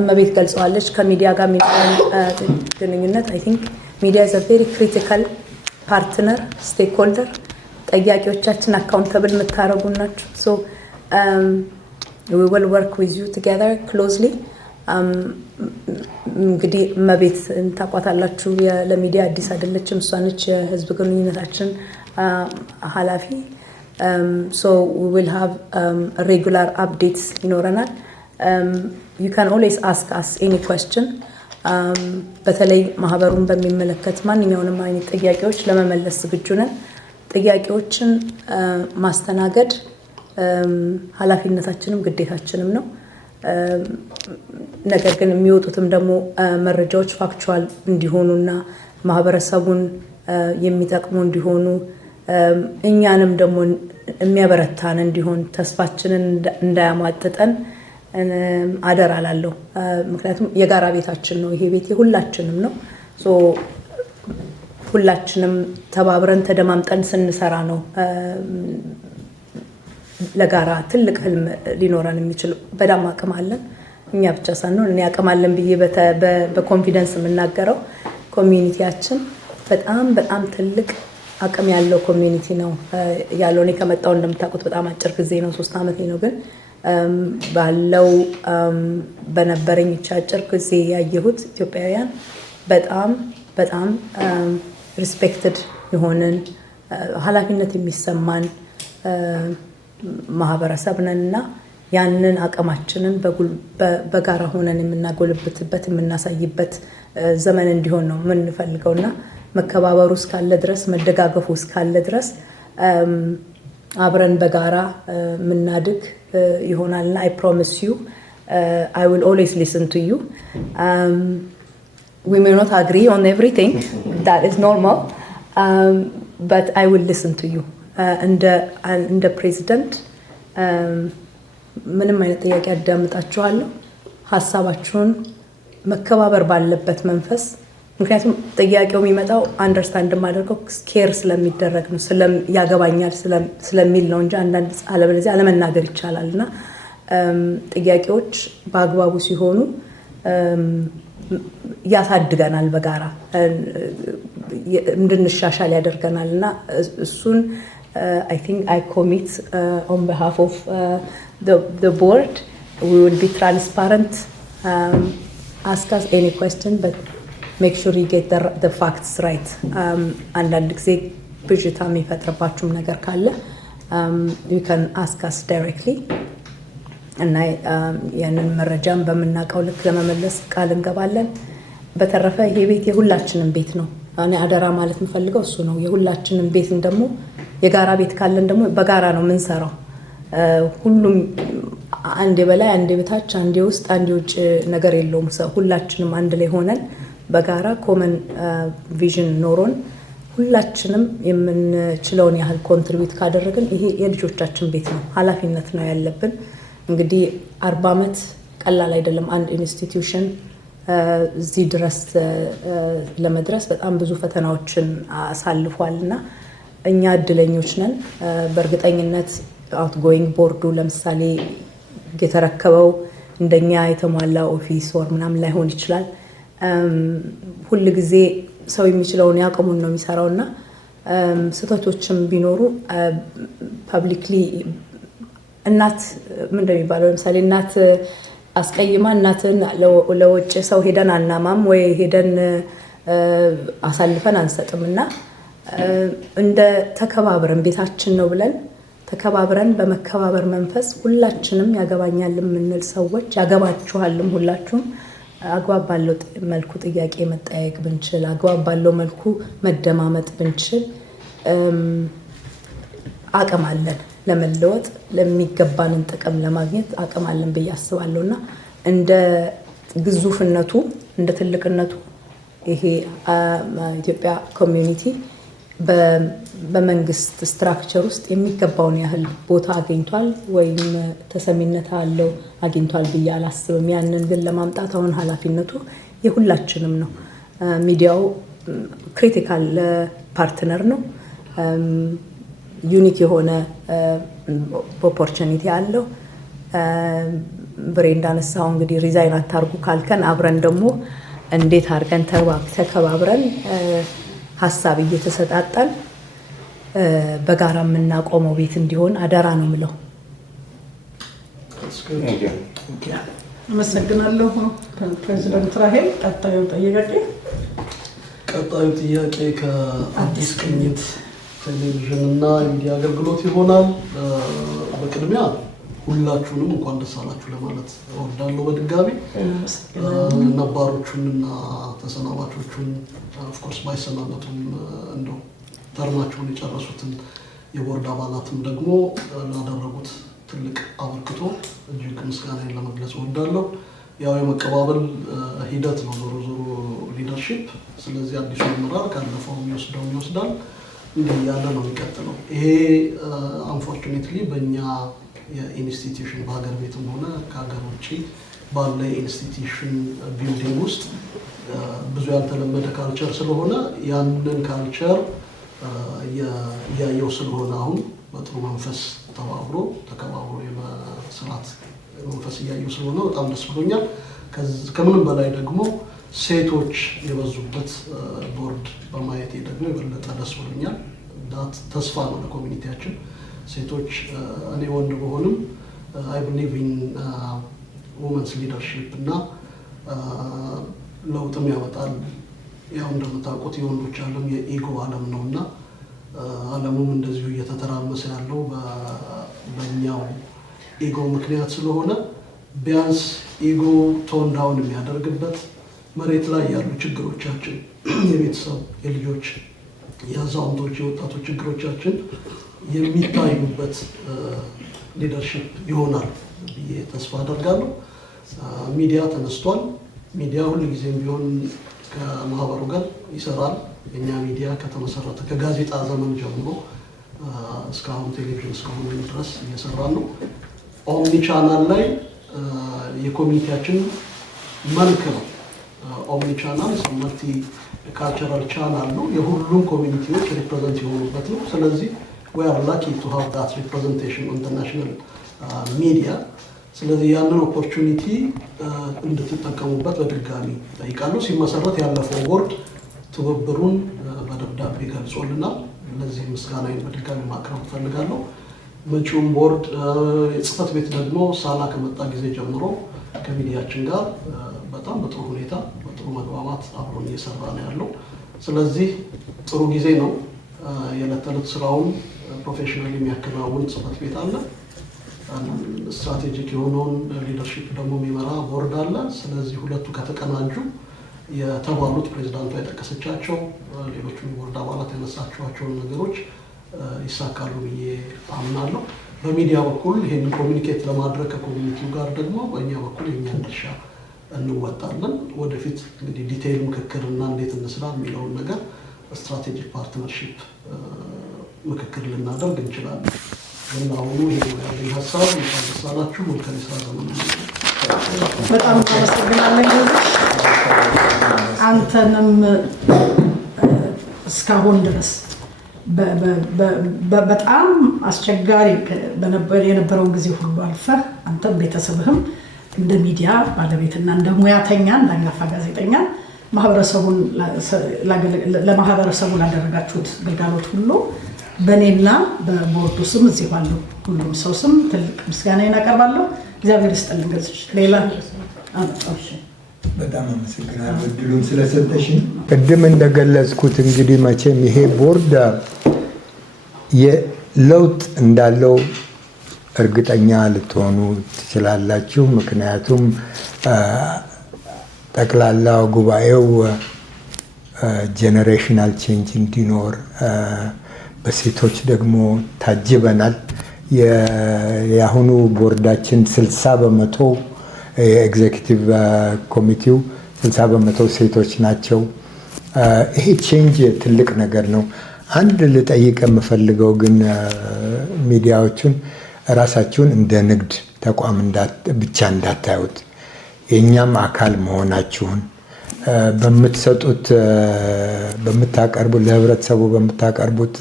እመቤት ገልጸዋለች ከሚዲያ ጋር የሚኖረን ግንኙነት I think media is a very critical partner, stakeholder. ጠያቂዎቻችን አካውንተብል የምታደርጉ ናቸው. So we will work with you together closely. እንግዲህ እመቤት ታቋታላችሁ ለሚዲያ አዲስ አይደለችም እሷ ነች የህዝብ ግንኙነታችን ኃላፊ. So we will have regular updates ይኖረናል. You can always ask us any question. በተለይ ማህበሩን በሚመለከት ማንኛውንም አይነት ጥያቄዎች ለመመለስ ዝግጁ ነን. ጥያቄዎችን ማስተናገድ ኃላፊነታችንም ግዴታችንም ነው. ነገር ግን የሚወጡትም ደግሞ መረጃዎች ፋክቹዋል እንዲሆኑና ማህበረሰቡን የሚጠቅሙ እንዲሆኑ እኛንም ደግሞ የሚያበረታን እንዲሆን ተስፋችንን እንዳያማጥጠን አደራ ላለሁ. ምክንያቱም የጋራ ቤታችን ነው ይሄ ቤት የሁላችንም ነው. ሶ ሁላችንም ተባብረን ተደማምጠን ስንሰራ ነው ለጋራ ትልቅ ህልም ሊኖረን የሚችል. በጣም አቅም አለን እኛ ብቻ ሳንሆን እኔ አቅም አለን ብዬ በኮንፊደንስ የምናገረው ኮሚኒቲያችን በጣም ትልቅ አቅም ያለው ኮሚኒቲ ነው ያለው. እኔ ከመጣው እንደምታውቁት በጣም አጭር ጊዜ ነው 3 አመት ነው ግን ባለው በነበረኝ አጭር ጊዜ ያየሁት ኢትዮጵያውያን በጣም ሪስፔክትድ የሆነን ኃላፊነት የሚሰማን ማህበረሰብ ነንና ያንን አቅማችንን በጋራ ሆነን የምናጎልብትበት የምናሳይበት ዘመን እንዲሆን ነው የምንፈልገውና መከባበሩ እስካለ ድረስ መደጋገፉ እስካለ ድረስ አብረን በጋራ ምናድግ ይሆናልና I promise you I will always listen to you. We may not agree on everything, that is normal, but I will listen to you. እንደ ፕሬዚደንት ምንም አይነት ጥያቄ አዳምጣችኋለሁ ሀሳባችሁን መከባበር ባለበት መንፈስ. ምክንያቱም ጥያቄው የሚመጣው አንደርስታንድ ማድረገው ኬር ስለሚደረግ ነው ያገባኛል ስለሚል ነው እንጂ አንዳንድ አለበለዚያ አለመናገር ይቻላልና ጥያቄዎች በአግባቡ ሲሆኑ ያሳድገናል በጋራ እንድንሻሻል ያደርገናልና እሱን I think I commit on behalf of the board. We will be transparent. Ask us any question, but make sure you get the facts right. አንዳንድ ጊዜ ብዥታ የሚፈጥርባችሁም ነገር ካለ you can ask us directly. እና ያንን መረጃም በመናቀው ልክ ለመመለስ ቃል እንገባለን. በተረፈ ይሄ ቤት የሁላችንም ቤት ነው. እኔ አደራ ማለት የምፈልገው እሱ ነው። የሁላችንም ቤት ደግሞ የጋራ ቤት ካለን ደግሞ በጋራ ነው የምንሰራው. ሁሉም አንዴ በላይ አንዴ በታች አንዴ ውስጥ አንዴ ውጭ ነገር የለውም። ሁላችንም አንድ ላይ ሆነን በጋራ ኮመን ቪዥን ኖሮን ሁላችንም የምንችለውን ያህል ኮንትሪቢዩት ካደረግን ይሄ የልጆቻችን ቤት ነው። ኃላፊነት ነው ያለብን። እንግዲህ 40 አመት ቀላል አይደለም። አንድ ኢንስቲትዩሽን እዚህ ድረስ ለመድረስ በጣም ብዙ ፈተናዎችን አሳልፏልና እኛ እድለኞች ነን። በእርግጠኝነት አውትጎይንግ ቦርዱ ለምሳሌ የተረከበው እንደኛ የተሟላ ኦፊስ ወር ምናምን ላይሆን ይችላል። ሁሉ ጊዜ ሰው የሚችለውን ያቀሙን ነው የሚሰራውና ስህተቶችም ቢኖሩ ፐብሊክሊ እናት ምን እንደሚባለው ለምሳሌ እናት አስቀይማ እናትን ለውጭ ሰው ሄደን አናማም ወይ ሄደን አሳልፈን አንሰጥምና እንደ ተከባብረን ቤታችን ነው ብለን ተከባብረን በመከባበር መንፈስ ሁላችንም ያገባኛል የምንል ሰዎች ያገባችኋልም ሁላችሁም አግባብ ባለው መልኩ ጥያቄ መጠያየቅ ብንችል አግባብ ባለው መልኩ መደማመጥ ብንችል አቅም አለን ለመለወጥ ለሚገባንን ጥቅም ለማግኘት አቅም አለን ብዬ አስባለሁና እንደ ግዙፍነቱ እንደ ትልቅነቱ ይሄ ኢትዮጵያ ኮሚኒቲ በመንግስት ስትራክቸር ውስጥ የሚገባውን ያህል ቦታ አግኝቷል ወይም ተሰሚነት አለው አግኝቷል ብዬ አላስብም። ያንን ግን ለማምጣት አሁን ኃላፊነቱ የሁላችንም ነው። ሚዲያው ክሪቲካል ፓርትነር ነው። ዩኒክ የሆነ ኦፖርቹኒቲ አለው። ብሬ እንዳነሳው እንግዲህ ሪዛይን አታርጉ ካልከን አብረን ደግሞ እንዴት አድርገን ተከባብረን ሀሳብ እየተሰጣጠን በጋራ የምናቆመው ቤት እንዲሆን አደራ ነው ምለው። አመሰግናለሁ ፕሬዚደንት ራሄል። ቀጣዩ ጥያቄ ከአዲስ ቅኝት ቴሌቪዥን እና የሚዲያ አገልግሎት ይሆናል። በቅድሚያ ሁላችሁንም እንኳን ደስ አላችሁ ለማለት እወዳለሁ። በድጋሚ ነባሮቹንና ተሰናባቾቹን ኦፍኮርስ ባይሰናበቱም እንደው ተርማቸውን የጨረሱትን የቦርድ አባላትም ደግሞ ላደረጉት ትልቅ አበርክቶ እጅግ ምስጋናዬን ለመግለጽ እወዳለሁ። ያው የመቀባበል ሂደት ነው ዞሮ ዞሮ ሊደርሺፕ። ስለዚህ አዲሱ አመራር ካለፈው የሚወስደው ይወስዳል፣ እንዲህ ያለ ነው የሚቀጥለው። ይሄ አንፎርቹኔትሊ በእኛ የኢንስቲትዩሽን በሀገር ቤትም ሆነ ከሀገር ውጭ ባለ የኢንስቲትዩሽን ቢልዲንግ ውስጥ ብዙ ያልተለመደ ካልቸር ስለሆነ ያንን ካልቸር እያየው ስለሆነ አሁን በጥሩ መንፈስ ተባብሮ ተከባብሮ የመስራት መንፈስ እያየው ስለሆነ በጣም ደስ ብሎኛል። ከምንም በላይ ደግሞ ሴቶች የበዙበት ቦርድ በማየቴ ደግሞ የበለጠ ደስ ብሎኛል። ተስፋ ነው ለኮሚኒቲያችን ሴቶች። እኔ ወንድ በሆንም አይ ብሊቭ ኢን ውመንስ ሊደርሺፕ እና ለውጥም ያመጣል። ያው እንደምታውቁት የወንዶች ዓለም የኢጎ ዓለም ነው እና ዓለሙም እንደዚሁ እየተተራመሰ ያለው በእኛው ኢጎ ምክንያት ስለሆነ ቢያንስ ኢጎ ቶን ዳውን የሚያደርግበት መሬት ላይ ያሉ ችግሮቻችን የቤተሰብ፣ የልጆች፣ የአዛውንቶች፣ የወጣቶች ችግሮቻችን የሚታዩበት ሊደርሺፕ ይሆናል ብዬ ተስፋ አደርጋለሁ። ሚዲያ ተነስቷል። ሚዲያ ሁልጊዜም ቢሆን ከማህበሩ ጋር ይሰራል። የኛ ሚዲያ ከተመሰረተ ከጋዜጣ ዘመን ጀምሮ እስካሁን ቴሌቪዥን እስከሆነ ድረስ እየሰራን ነው። ኦምኒ ቻናል ላይ የኮሚኒቲያችን መልክ ነው። ኦምኒ ቻናል መልቲ ካልቸራል ቻናል ነው። የሁሉም ኮሚኒቲዎች ሪፕሬዘንት የሆኑበት ነው። ስለዚህ we are lucky to have that representation on the national media። ስለዚህ ያንን ኦፖርቹኒቲ እንድትጠቀሙበት በድጋሚ ጠይቃለሁ። ሲመሰረት ያለፈው ቦርድ ትብብሩን በደብዳቤ ገልጾልናል። ለዚህ ምስጋናዬን በድጋሚ ማቅረብ እፈልጋለሁ። መጪውን ቦርድ የጽህፈት ቤት ደግሞ ሳላ ከመጣ ጊዜ ጀምሮ ከሚዲያችን ጋር በጣም በጥሩ ሁኔታ በጥሩ መግባባት አብሮን እየሰራ ነው ያለው። ስለዚህ ጥሩ ጊዜ ነው። የዕለት ተዕለት ስራውን ፕሮፌሽናል የሚያከናውን ጽህፈት ቤት አለ። ስትራቴጂክ የሆነውን ሊደርሺፕ ደግሞ የሚመራ ቦርድ አለ። ስለዚህ ሁለቱ ከተቀናጁ የተባሉት ፕሬዚዳንቷ የጠቀሰቻቸው ሌሎቹ ቦርድ አባላት ያነሳቸዋቸውን ነገሮች ይሳካሉ ብዬ አምናለሁ። በሚዲያ በኩል ይህንን ኮሚኒኬት ለማድረግ ከኮሚኒቲው ጋር ደግሞ በእኛ በኩል የኛን ድርሻ እንወጣለን። ወደፊት እንግዲህ ዲቴይል ምክክር እና እንዴት እንስራ የሚለውን ነገር ስትራቴጂክ ፓርትነርሺፕ ምክክር ልናደርግ እንችላለን። ግን አሁኑ ይሄ ያለኝ ሀሳብ ይታደሳላችሁ። መልካም የስራ ዘመን። በጣም አመሰግናለሁ። አንተንም እስካሁን ድረስ በጣም አስቸጋሪ የነበረውን ጊዜ ሁሉ አልፈህ አንተም ቤተሰብህም እንደ ሚዲያ ባለቤትና እንደ ሙያተኛ እንዳንጋፋ ጋዜጠኛ ለማህበረሰቡ ላደረጋችሁት ግልጋሎት ሁሉ በእኔና በቦርዱ ስም እዚህ ባለው ሁሉም ሰው ስም ትልቅ ምስጋናዬን አቀርባለሁ። እግዚአብሔር ይስጥልኝ። ገልጽሽ ሌላ በጣም አመሰግናለሁ እድሉን ስለሰጠሽኝ። ቅድም እንደገለጽኩት እንግዲህ መቼም ይሄ ቦርድ የለውጥ እንዳለው እርግጠኛ ልትሆኑ ትችላላችሁ። ምክንያቱም ጠቅላላ ጉባኤው ጄኔሬሽናል ቼንጅ እንዲኖር በሴቶች ደግሞ ታጅበናል። የአሁኑ ቦርዳችን 60% የኤግዜኪቲቭ ኮሚቴው 60% ሴቶች ናቸው። ይሄ ቼንጅ ትልቅ ነገር ነው። አንድ ልጠይቅ የምፈልገው ግን ሚዲያዎቹን ራሳችሁን እንደ ንግድ ተቋም ብቻ እንዳታዩት፣ የእኛም አካል መሆናችሁን በምትሰጡት ለህብረተሰቡ በምታቀርቡት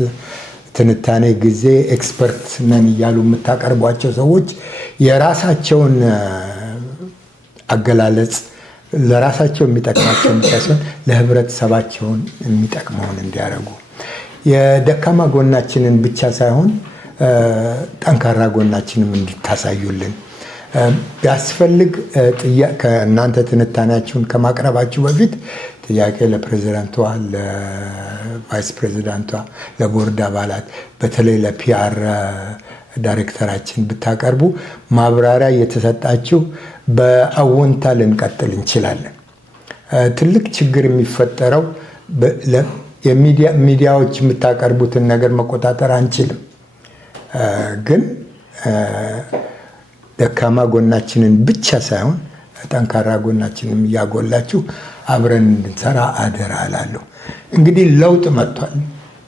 ትንታኔ ጊዜ ኤክስፐርት ነን እያሉ የምታቀርቧቸው ሰዎች የራሳቸውን አገላለጽ ለራሳቸው የሚጠቅማቸው ብቻ ሳይሆን ለህብረተሰባቸውን የሚጠቅመውን እንዲያደርጉ የደካማ ጎናችንን ብቻ ሳይሆን ጠንካራ ጎናችንም እንድታሳዩልን ቢያስፈልግ ከእናንተ ትንታኔያችሁን ከማቅረባችሁ በፊት ጥያቄ ለፕሬዚዳንቷ፣ ለቫይስ ፕሬዚዳንቷ፣ ለቦርድ አባላት በተለይ ለፒአር ዳይሬክተራችን ብታቀርቡ ማብራሪያ እየተሰጣችሁ በአዎንታ ልንቀጥል እንችላለን። ትልቅ ችግር የሚፈጠረው ሚዲያዎች የምታቀርቡትን ነገር መቆጣጠር አንችልም፣ ግን ደካማ ጎናችንን ብቻ ሳይሆን ጠንካራ ጎናችንን እያጎላችሁ አብረን እንድንሰራ አደራ እላለሁ። እንግዲህ ለውጥ መጥቷል።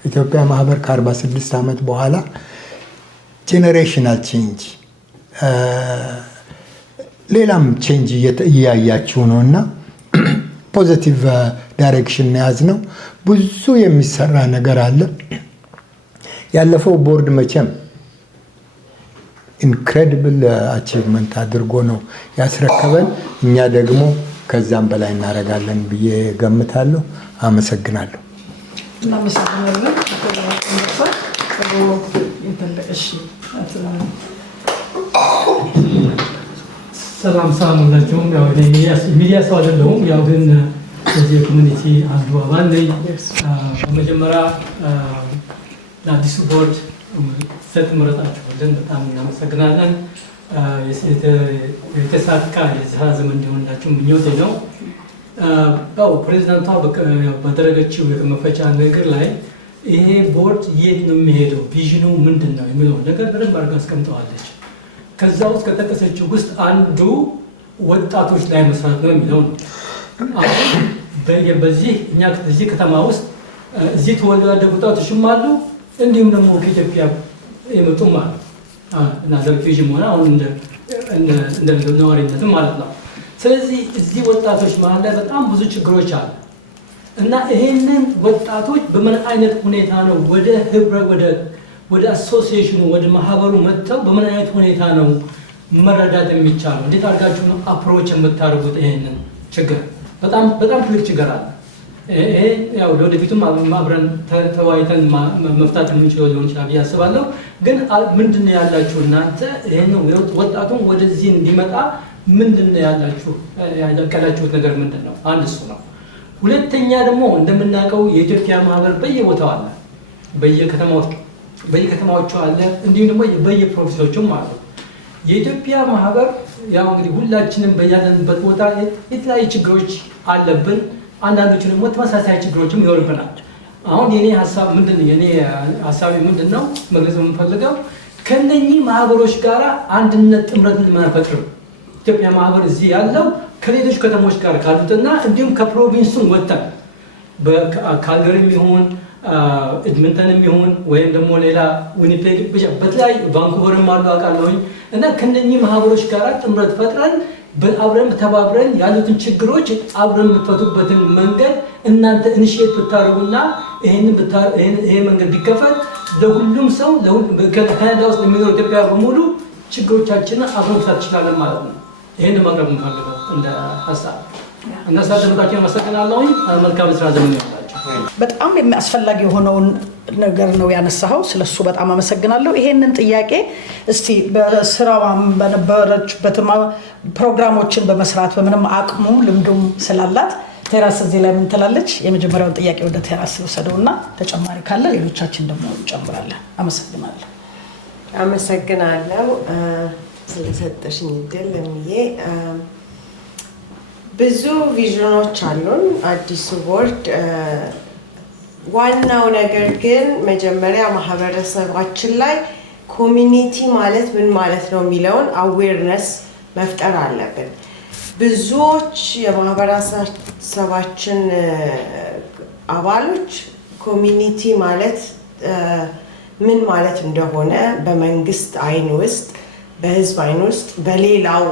ኢትዮጵያ ማህበር ከ46 ዓመት በኋላ ጄኔሬሽናል ቼንጅ ሌላም ቼንጅ እያያችሁ ነው እና ፖዚቲቭ ዳይሬክሽን የያዝ ነው። ብዙ የሚሰራ ነገር አለ። ያለፈው ቦርድ መቼም ኢንክሬዲብል አቺቭመንት አድርጎ ነው ያስረከበን። እኛ ደግሞ ከዛም በላይ እናደርጋለን ብዬ ገምታለሁ። አመሰግናለሁ። እናመሰግናለን። ሰላም ሁላችሁም። ያው ሚዲያ ሰው አይደለሁም፣ ያው ግን የዚህ ኮሚኒቲ አንዱ አባል ነኝ። በመጀመሪያ ለአዲሱ ቦርድ ስለተመረጣችሁልን በጣም እናመሰግናለን። የተሳካ የስራ ዘመን እንዲሆንላችሁ ምኞቴ ነው። ያው ፕሬዚዳንቷ ባደረገችው የመክፈቻ ንግግር ላይ ይሄ ቦርድ የት ነው የሚሄደው፣ ቪዥኑ ምንድን ነው የሚለው ነገር በደንብ አድርጋ አስቀምጠዋለች። ከዛ ውስጥ ከጠቀሰችው ውስጥ አንዱ ወጣቶች ላይ መስራት ነው የሚለው ነው። አሁን በዚህ እኛ እዚህ ከተማ ውስጥ እዚህ ተወልደው ያደጉ ወጣቶችም አሉ፣ እንዲሁም ደግሞ ከኢትዮጵያ የመጡም አሉ እና ለሪፊውጂም ሆነ አሁን እንደ ነዋሪነትም ማለት ነው። ስለዚህ እዚህ ወጣቶች መሀል ላይ በጣም ብዙ ችግሮች አሉ እና ይሄንን ወጣቶች በምን አይነት ሁኔታ ነው ወደ አሶሲዬሽኑ ወደ ማህበሩ መጥተው በምን አይነት ሁኔታ ነው መረዳት የሚቻለው? እንዴት አድርጋችሁ ነው አፕሮች የምታደርጉት? ይሄንን ችግር በጣም ትልቅ ችግር አለ። ይሄ ያው ለወደፊቱም አብረን ተወያይተን መፍታት የምንችለው ሊሆን ይችላል ብዬ አስባለሁ። ግን ምንድን ነው ያላችሁ እናንተ ይሄን ወጣቱን ወደዚህ እንዲመጣ ምንድን ነው ያላችሁት ነገር ምንድን ነው? አንድ እሱ ነው። ሁለተኛ ደግሞ እንደምናውቀው የኢትዮጵያ ማህበር በየቦታው አለ፣ በየከተማዎቹ አለ፣ እንዲሁም ደግሞ በየፕሮቪንሶቹም አሉ። የኢትዮጵያ ማህበር ያው እንግዲህ ሁላችንም በያለንበት ቦታ የተለያዩ ችግሮች አለብን። አንዳንዶቹ ደግሞ ተመሳሳይ ችግሮችም ይኖርብናል። አሁን የኔ ሀሳብ ምንድን ነው መግለጽ የምንፈልገው ከነኚህ ማህበሮች ጋር አንድነት ጥምረትን ማፈጥር ኢትዮጵያ ማህበር እዚህ ያለው ከሌሎች ከተሞች ጋር ካሉትና እንዲሁም ከፕሮቪንሱን ወጥተን በካልጋሪም ይሁን ኤድመንተንም ይሁን ወይም ደግሞ ሌላ ዊኒፔግ በተለያዩ ቫንኩቨርም አሉ አውቃለሁኝ እና ከነኚህ ማህበሮች ጋር ጥምረት ፈጥረን አብረን ተባብረን ያሉትን ችግሮች አብረን የምትፈቱበትን መንገድ እናንተ ኢኒሺየት ብታደርጉና ይሄ መንገድ ቢከፈት ለሁሉም ሰው ካናዳ ውስጥ የሚኖሩ ኢትዮጵያ በሙሉ ችግሮቻችንን አብረን መፍታት እንችላለን ማለት ነው። ይሄን ማቅረብ እንፈልገው እንደ ሀሳብ እና ሳደመጣችሁ አመሰግናለሁኝ። መልካም ስራ ዘመን ይሁንላችሁ። በጣም የሚያስፈልግ የሆነውን ነገር ነው ያነሳው። ስለሱ በጣም አመሰግናለሁ። ይሄንን ጥያቄ እስቲ በስራዋም በነበረችበት ፕሮግራሞችን በመስራት በምንም አቅሙ ልምዱም ስላላት ቴራስ እዚህ ላይ ምን ትላለች? የመጀመሪያውን ጥያቄ ወደ ቴራስ ወሰደውና ተጨማሪ ካለ ሌሎቻችን ደግሞ እንጨምራለን። አመሰግናለሁ። አመሰግናለሁ ስለሰጠሽኝ እድል ለምዬ። ብዙ ቪዥኖች አሉን አዲሱ ቦርድ። ዋናው ነገር ግን መጀመሪያ ማህበረሰባችን ላይ ኮሚኒቲ ማለት ምን ማለት ነው የሚለውን አዌርነስ መፍጠር አለብን። ብዙዎች የማህበረሰባችን አባሎች ኮሚኒቲ ማለት ምን ማለት እንደሆነ በመንግስት አይን ውስጥ፣ በህዝብ አይን ውስጥ፣ በሌላው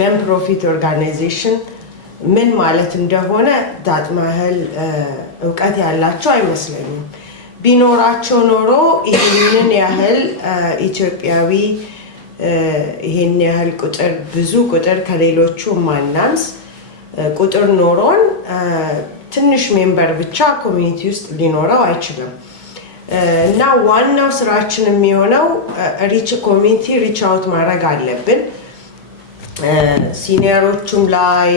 ነን ፕሮፊት ኦርጋናይዜሽን ምን ማለት እንደሆነ ዳጥማህል እውቀት ያላቸው አይመስለኝም። ቢኖራቸው ኖሮ ይህንን ያህል ኢትዮጵያዊ ይህን ያህል ቁጥር ብዙ ቁጥር ከሌሎቹ ማናንስ ቁጥር ኖሮን ትንሽ ሜምበር ብቻ ኮሚኒቲ ውስጥ ሊኖረው አይችልም። እና ዋናው ስራችን የሚሆነው ኮሚኒቲ ሪች አውት ማድረግ አለብን። ሲኒየሮቹም ላይ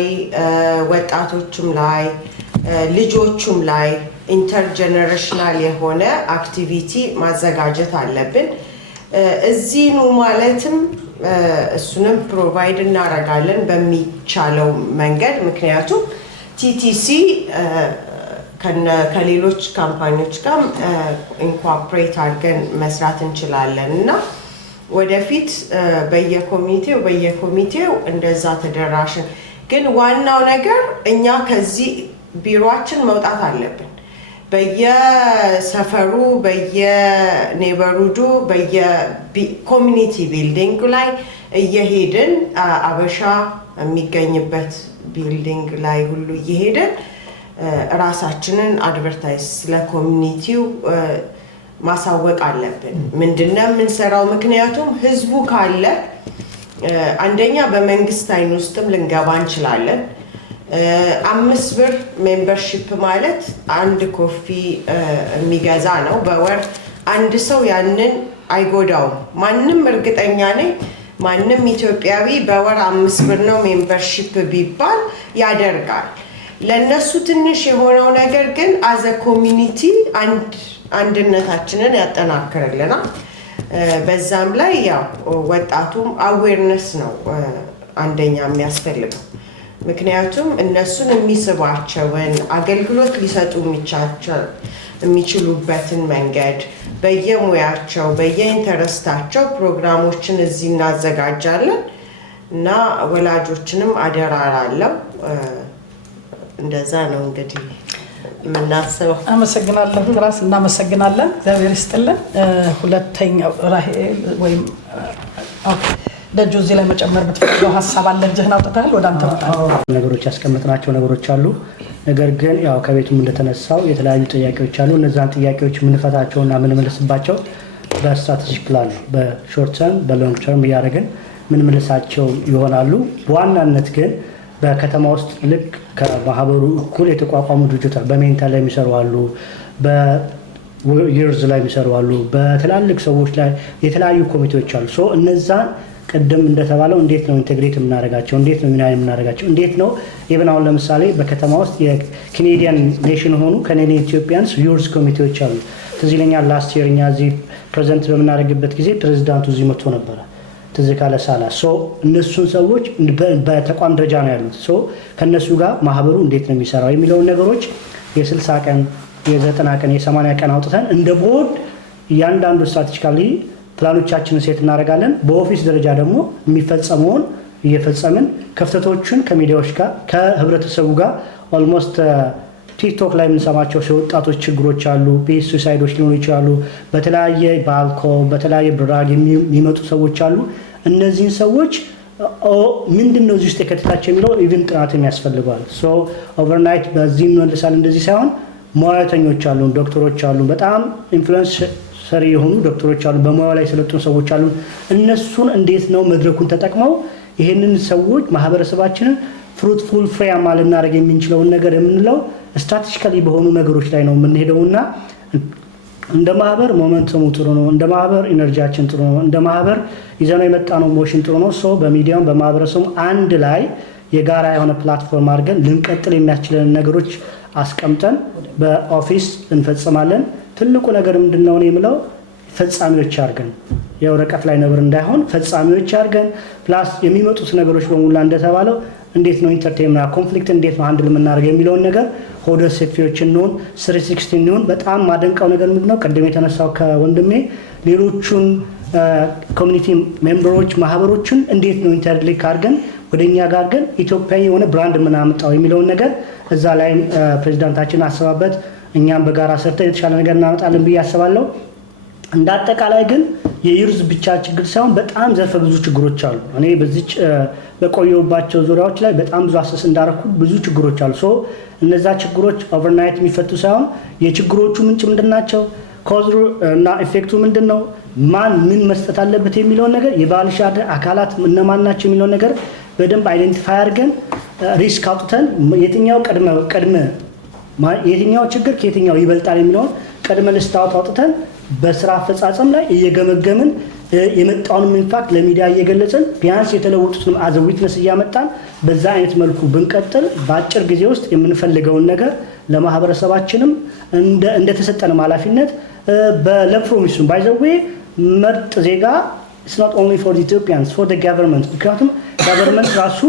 ወጣቶቹም ላይ ልጆቹም ላይ ኢንተርጀነሬሽናል የሆነ አክቲቪቲ ማዘጋጀት አለብን። እዚህ ኑ ማለትም እሱንም ፕሮቫይድ እናደርጋለን በሚቻለው መንገድ። ምክንያቱም ቲቲሲ ከሌሎች ካምፓኒዎች ጋር ኢንኮርፖሬት አድርገን መስራት እንችላለን እና ወደፊት በየኮሚቴው እንደዛ ተደራሽን። ግን ዋናው ነገር እኛ ከዚህ ቢሮአችን መውጣት አለብን። በየሰፈሩ በየኔበርሁዱ በየኮሚኒቲ ቢልዲንግ ላይ እየሄድን አበሻ የሚገኝበት ቢልዲንግ ላይ ሁሉ እየሄድን ራሳችንን አድቨርታይዝ ስለ ኮሚኒቲው ማሳወቅ አለብን። ምንድነው የምንሰራው? ምክንያቱም ህዝቡ ካለ አንደኛ በመንግስት አይን ውስጥም ልንገባ እንችላለን። 5 ብር ሜምበርሺፕ ማለት አንድ ኮፊ የሚገዛ ነው በወር። አንድ ሰው ያንን አይጎዳውም። ማንም እርግጠኛ ነኝ ማንም ኢትዮጵያዊ በወር 5 ብር ነው ሜምበርሺፕ ቢባል ያደርጋል። ለነሱ ትንሽ የሆነው ነገር ግን አዘ ኮሚኒቲ አንድነታችንን ያጠናክርልናል። በዛም ላይ ያው ወጣቱም አዌርነስ ነው አንደኛ የሚያስፈልገው። ምክንያቱም እነሱን የሚስባቸውን አገልግሎት ሊሰጡ የሚችሉበትን መንገድ በየሙያቸው በየኢንተረስታቸው ፕሮግራሞችን እዚህ እናዘጋጃለን እና ወላጆችንም አደራ እላለሁ። እንደዛ ነው እንግዲህ የምናስበው። አመሰግናለሁ ራስ እናመሰግናለን። እግዚአብሔር ይስጥልን። ሁለተኛው ራሄል ወይም ደጆ እዚህ ላይ መጨመር ብትፈልገው ሀሳብ አለ? እጅህን አውጥተሃል፣ ወደ አንተ መጣሁ። ነገሮች ያስቀመጥናቸው ነገሮች አሉ። ነገር ግን ያው ከቤቱም እንደተነሳው የተለያዩ ጥያቄዎች አሉ። እነዛን ጥያቄዎች የምንፈታቸውና የምንመልስባቸው በስትራቴጂክ ፕላን ነው። በሾርት ተርም በሎንግ ተርም እያደረግን ምንመልሳቸው ይሆናሉ። በዋናነት ግን በከተማ ውስጥ ልክ ከማህበሩ እኩል የተቋቋሙ ድርጅቶች በሜንታል ላይ የሚሰሩ አሉ፣ በየርዝ ላይ የሚሰሩ አሉ፣ በትላልቅ ሰዎች ላይ የተለያዩ ኮሚቴዎች አሉ። ሶ እነዛን ቅድም እንደተባለው እንዴት ነው ኢንቴግሬት የምናደርጋቸው? እንዴት ነው ሚና የምናደርጋቸው? እንዴት ነው ኢቨን አሁን ለምሳሌ በከተማ ውስጥ የኬኔዲያን ኔሽን ሆኑ ካናዲያን ኢትዮጵያንስ ዩርዝ ኮሚቴዎች አሉ። ትዝ ይለኛል ላስት ይር እኛ እዚህ ፕሬዘንት በምናደርግበት ጊዜ ፕሬዚዳንቱ እዚህ መጥቶ ነበረ ትዝ ካለ ሳላ። ሶ እነሱን ሰዎች በተቋም ደረጃ ነው ያሉት። ሶ ከእነሱ ጋር ማህበሩ እንዴት ነው የሚሰራው የሚለውን ነገሮች የ60 ቀን የ90 ቀን የ80 ቀን አውጥተን እንደ ቦርድ እያንዳንዱ ስትራቴጂካሊ ፕላኖቻችንን ሴት እናደርጋለን። በኦፊስ ደረጃ ደግሞ የሚፈጸመውን እየፈጸምን ክፍተቶችን ከሚዲያዎች ጋር ከህብረተሰቡ ጋር ኦልሞስት ቲክቶክ ላይ የምንሰማቸው የወጣቶች ችግሮች አሉ። ቤት ሱሳይዶች ሊሆኑ ይችላሉ። በተለያየ በአልኮል በተለያየ ድራግ የሚመጡ ሰዎች አሉ። እነዚህን ሰዎች ምንድን ነው እዚህ ውስጥ የከተታቸው የሚለው ኢቭን ጥናት የሚያስፈልገዋል። ሶ ኦቨርናይት በዚህ እንመልሳለን እንደዚህ ሳይሆን ሙያተኞች አሉ፣ ዶክተሮች አሉ፣ በጣም ኢንፍሉዌንስ ሰሪ የሆኑ ዶክተሮች አሉ፣ በሙያው ላይ የሰለጠኑ ሰዎች አሉ። እነሱን እንዴት ነው መድረኩን ተጠቅመው ይሄንን ሰዎች ማህበረሰባችንን ፍሩትፉል ፍሬያማ ልናደርግ የምንችለውን ነገር የምንለው ስትራቴጂካሊ በሆኑ ነገሮች ላይ ነው የምንሄደውና እንደ ማህበር ሞመንተሙ ጥሩ ነው። እንደ ማህበር ኢነርጂያችን ጥሩ ነው። እንደ ማህበር ይዘነው የመጣነው ሞሽን ጥሩ ነው። ሶ በሚዲያም በማህበረሰቡ አንድ ላይ የጋራ የሆነ ፕላትፎርም አድርገን ልንቀጥል የሚያስችለን ነገሮች አስቀምጠን በኦፊስ እንፈጽማለን። ትልቁ ነገር ምንድነው ነው የምለው ፈጻሚዎች አድርገን የወረቀት ላይ ነብር እንዳይሆን ፈጻሚዎች አድርገን ፕላስ የሚመጡት ነገሮች በሙላ እንደተባለው እንዴት ነው ኢንተርቴይንመንት ኮንፍሊክት እንዴት ነው አንድል የምናደርገው የሚለውን ነገር ሆደ ሰፊዎችን ነው 316 ነው። በጣም ማደንቀው ነገር ምንድነው ቀደም የተነሳው ከወንድሜ ሌሎቹን ኮሚኒቲ ሜምበሮች ማህበሮችን እንዴት ነው ኢንተርሊክ አድርገን ወደኛ ጋር ግን ኢትዮጵያዊ የሆነ ብራንድ ምናምጣው የሚለውን ነገር እዛ ላይ ፕሬዝዳንታችን አስባበት እኛም በጋራ ሰርተን የተሻለ ነገር እናመጣለን ብዬ አስባለሁ። እንዳጠቃላይ ግን የዩርዝ ብቻ ችግር ሳይሆን በጣም ዘርፈ ብዙ ችግሮች አሉ። እኔ በቆየሁባቸው ዙሪያዎች ላይ በጣም ብዙ አሰስ እንዳረኩ ብዙ ችግሮች አሉ። ሶ እነዛ ችግሮች ኦቨርናይት የሚፈቱ ሳይሆን የችግሮቹ ምንጭ ምንድን ናቸው፣ ኮዝ እና ኢፌክቱ ምንድን ነው፣ ማን ምን መስጠት አለበት የሚለውን ነገር የባለድርሻ አካላት እነማን ናቸው የሚለውን ነገር በደንብ አይደንቲፋይ አድርገን ሪስክ አውጥተን የትኛው ቅድመ የትኛው ችግር ከየትኛው ይበልጣል የሚለውን ቅድመ ልስታወት አውጥተን በስራ አፈጻጸም ላይ እየገመገምን የመጣውን ኢምፓክት ለሚዲያ እየገለጽን ቢያንስ የተለወጡትን አዘ ዊትነስ እያመጣን በዛ አይነት መልኩ ብንቀጥል በአጭር ጊዜ ውስጥ የምንፈልገውን ነገር ለማህበረሰባችንም እንደተሰጠንም ኃላፊነት በለፕሮሚሱም ባይዘዌ ምርጥ ዜጋ it's not only for the Ethiopians for the government ምክንያቱም government ራሱ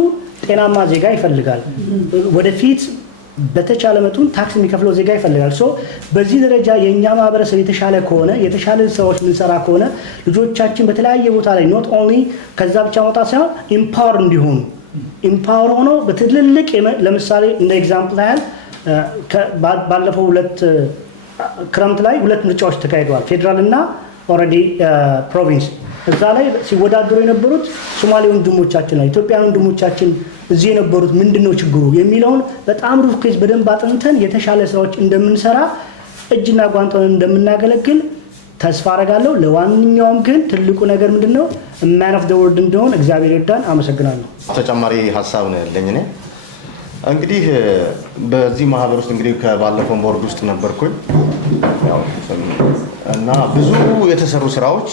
ጤናማ ዜጋ ይፈልጋል። ወደፊት በተቻለ መጠን ታክስ የሚከፍለው ዜጋ ይፈልጋል። ሶ በዚህ ደረጃ የኛ ማህበረሰብ የተሻለ ከሆነ የተሻለ ሰዎች ምንሰራ ከሆነ ልጆቻችን በተለያየ ቦታ ላይ not only ከዛ ብቻ መውጣት ሳይሆን ኢምፓወር እንዲሆኑ ኢምፓወር ሆኖ በትልልቅ ለምሳሌ እንደ ኤግዛምፕል ያህል ባለፈው ክረምት ላይ 2 ምርጫዎች ተካሂደዋል፣ ፌዴራል እና ኦልሬዲ ፕሮቪንስ። እዛ ላይ ሲወዳደሩ የነበሩት ሶማሌ ወንድሞቻችን ላይ ኢትዮጵያን ወንድሞቻችን እዚህ የነበሩት ምንድነው ችግሩ የሚለውን በጣም ሩፍ ኬዝ በደንብ አጥንተን የተሻለ ስራዎች እንደምንሰራ እጅና ጓንቷን እንደምናገለግል ተስፋ አረጋለሁ። ለዋንኛውም ግን ትልቁ ነገር ምንድነው ማን ኦፍ ዘ ወርልድ እንደሆነ እግዚአብሔር ይርዳን። አመሰግናለሁ። ተጨማሪ ሀሳብ ነው ያለኝ እኔ እንግዲህ በዚህ ማህበር ውስጥ እንግዲህ ከባለፈው ቦርድ ውስጥ ነበርኩኝ እና ብዙ የተሰሩ ስራዎች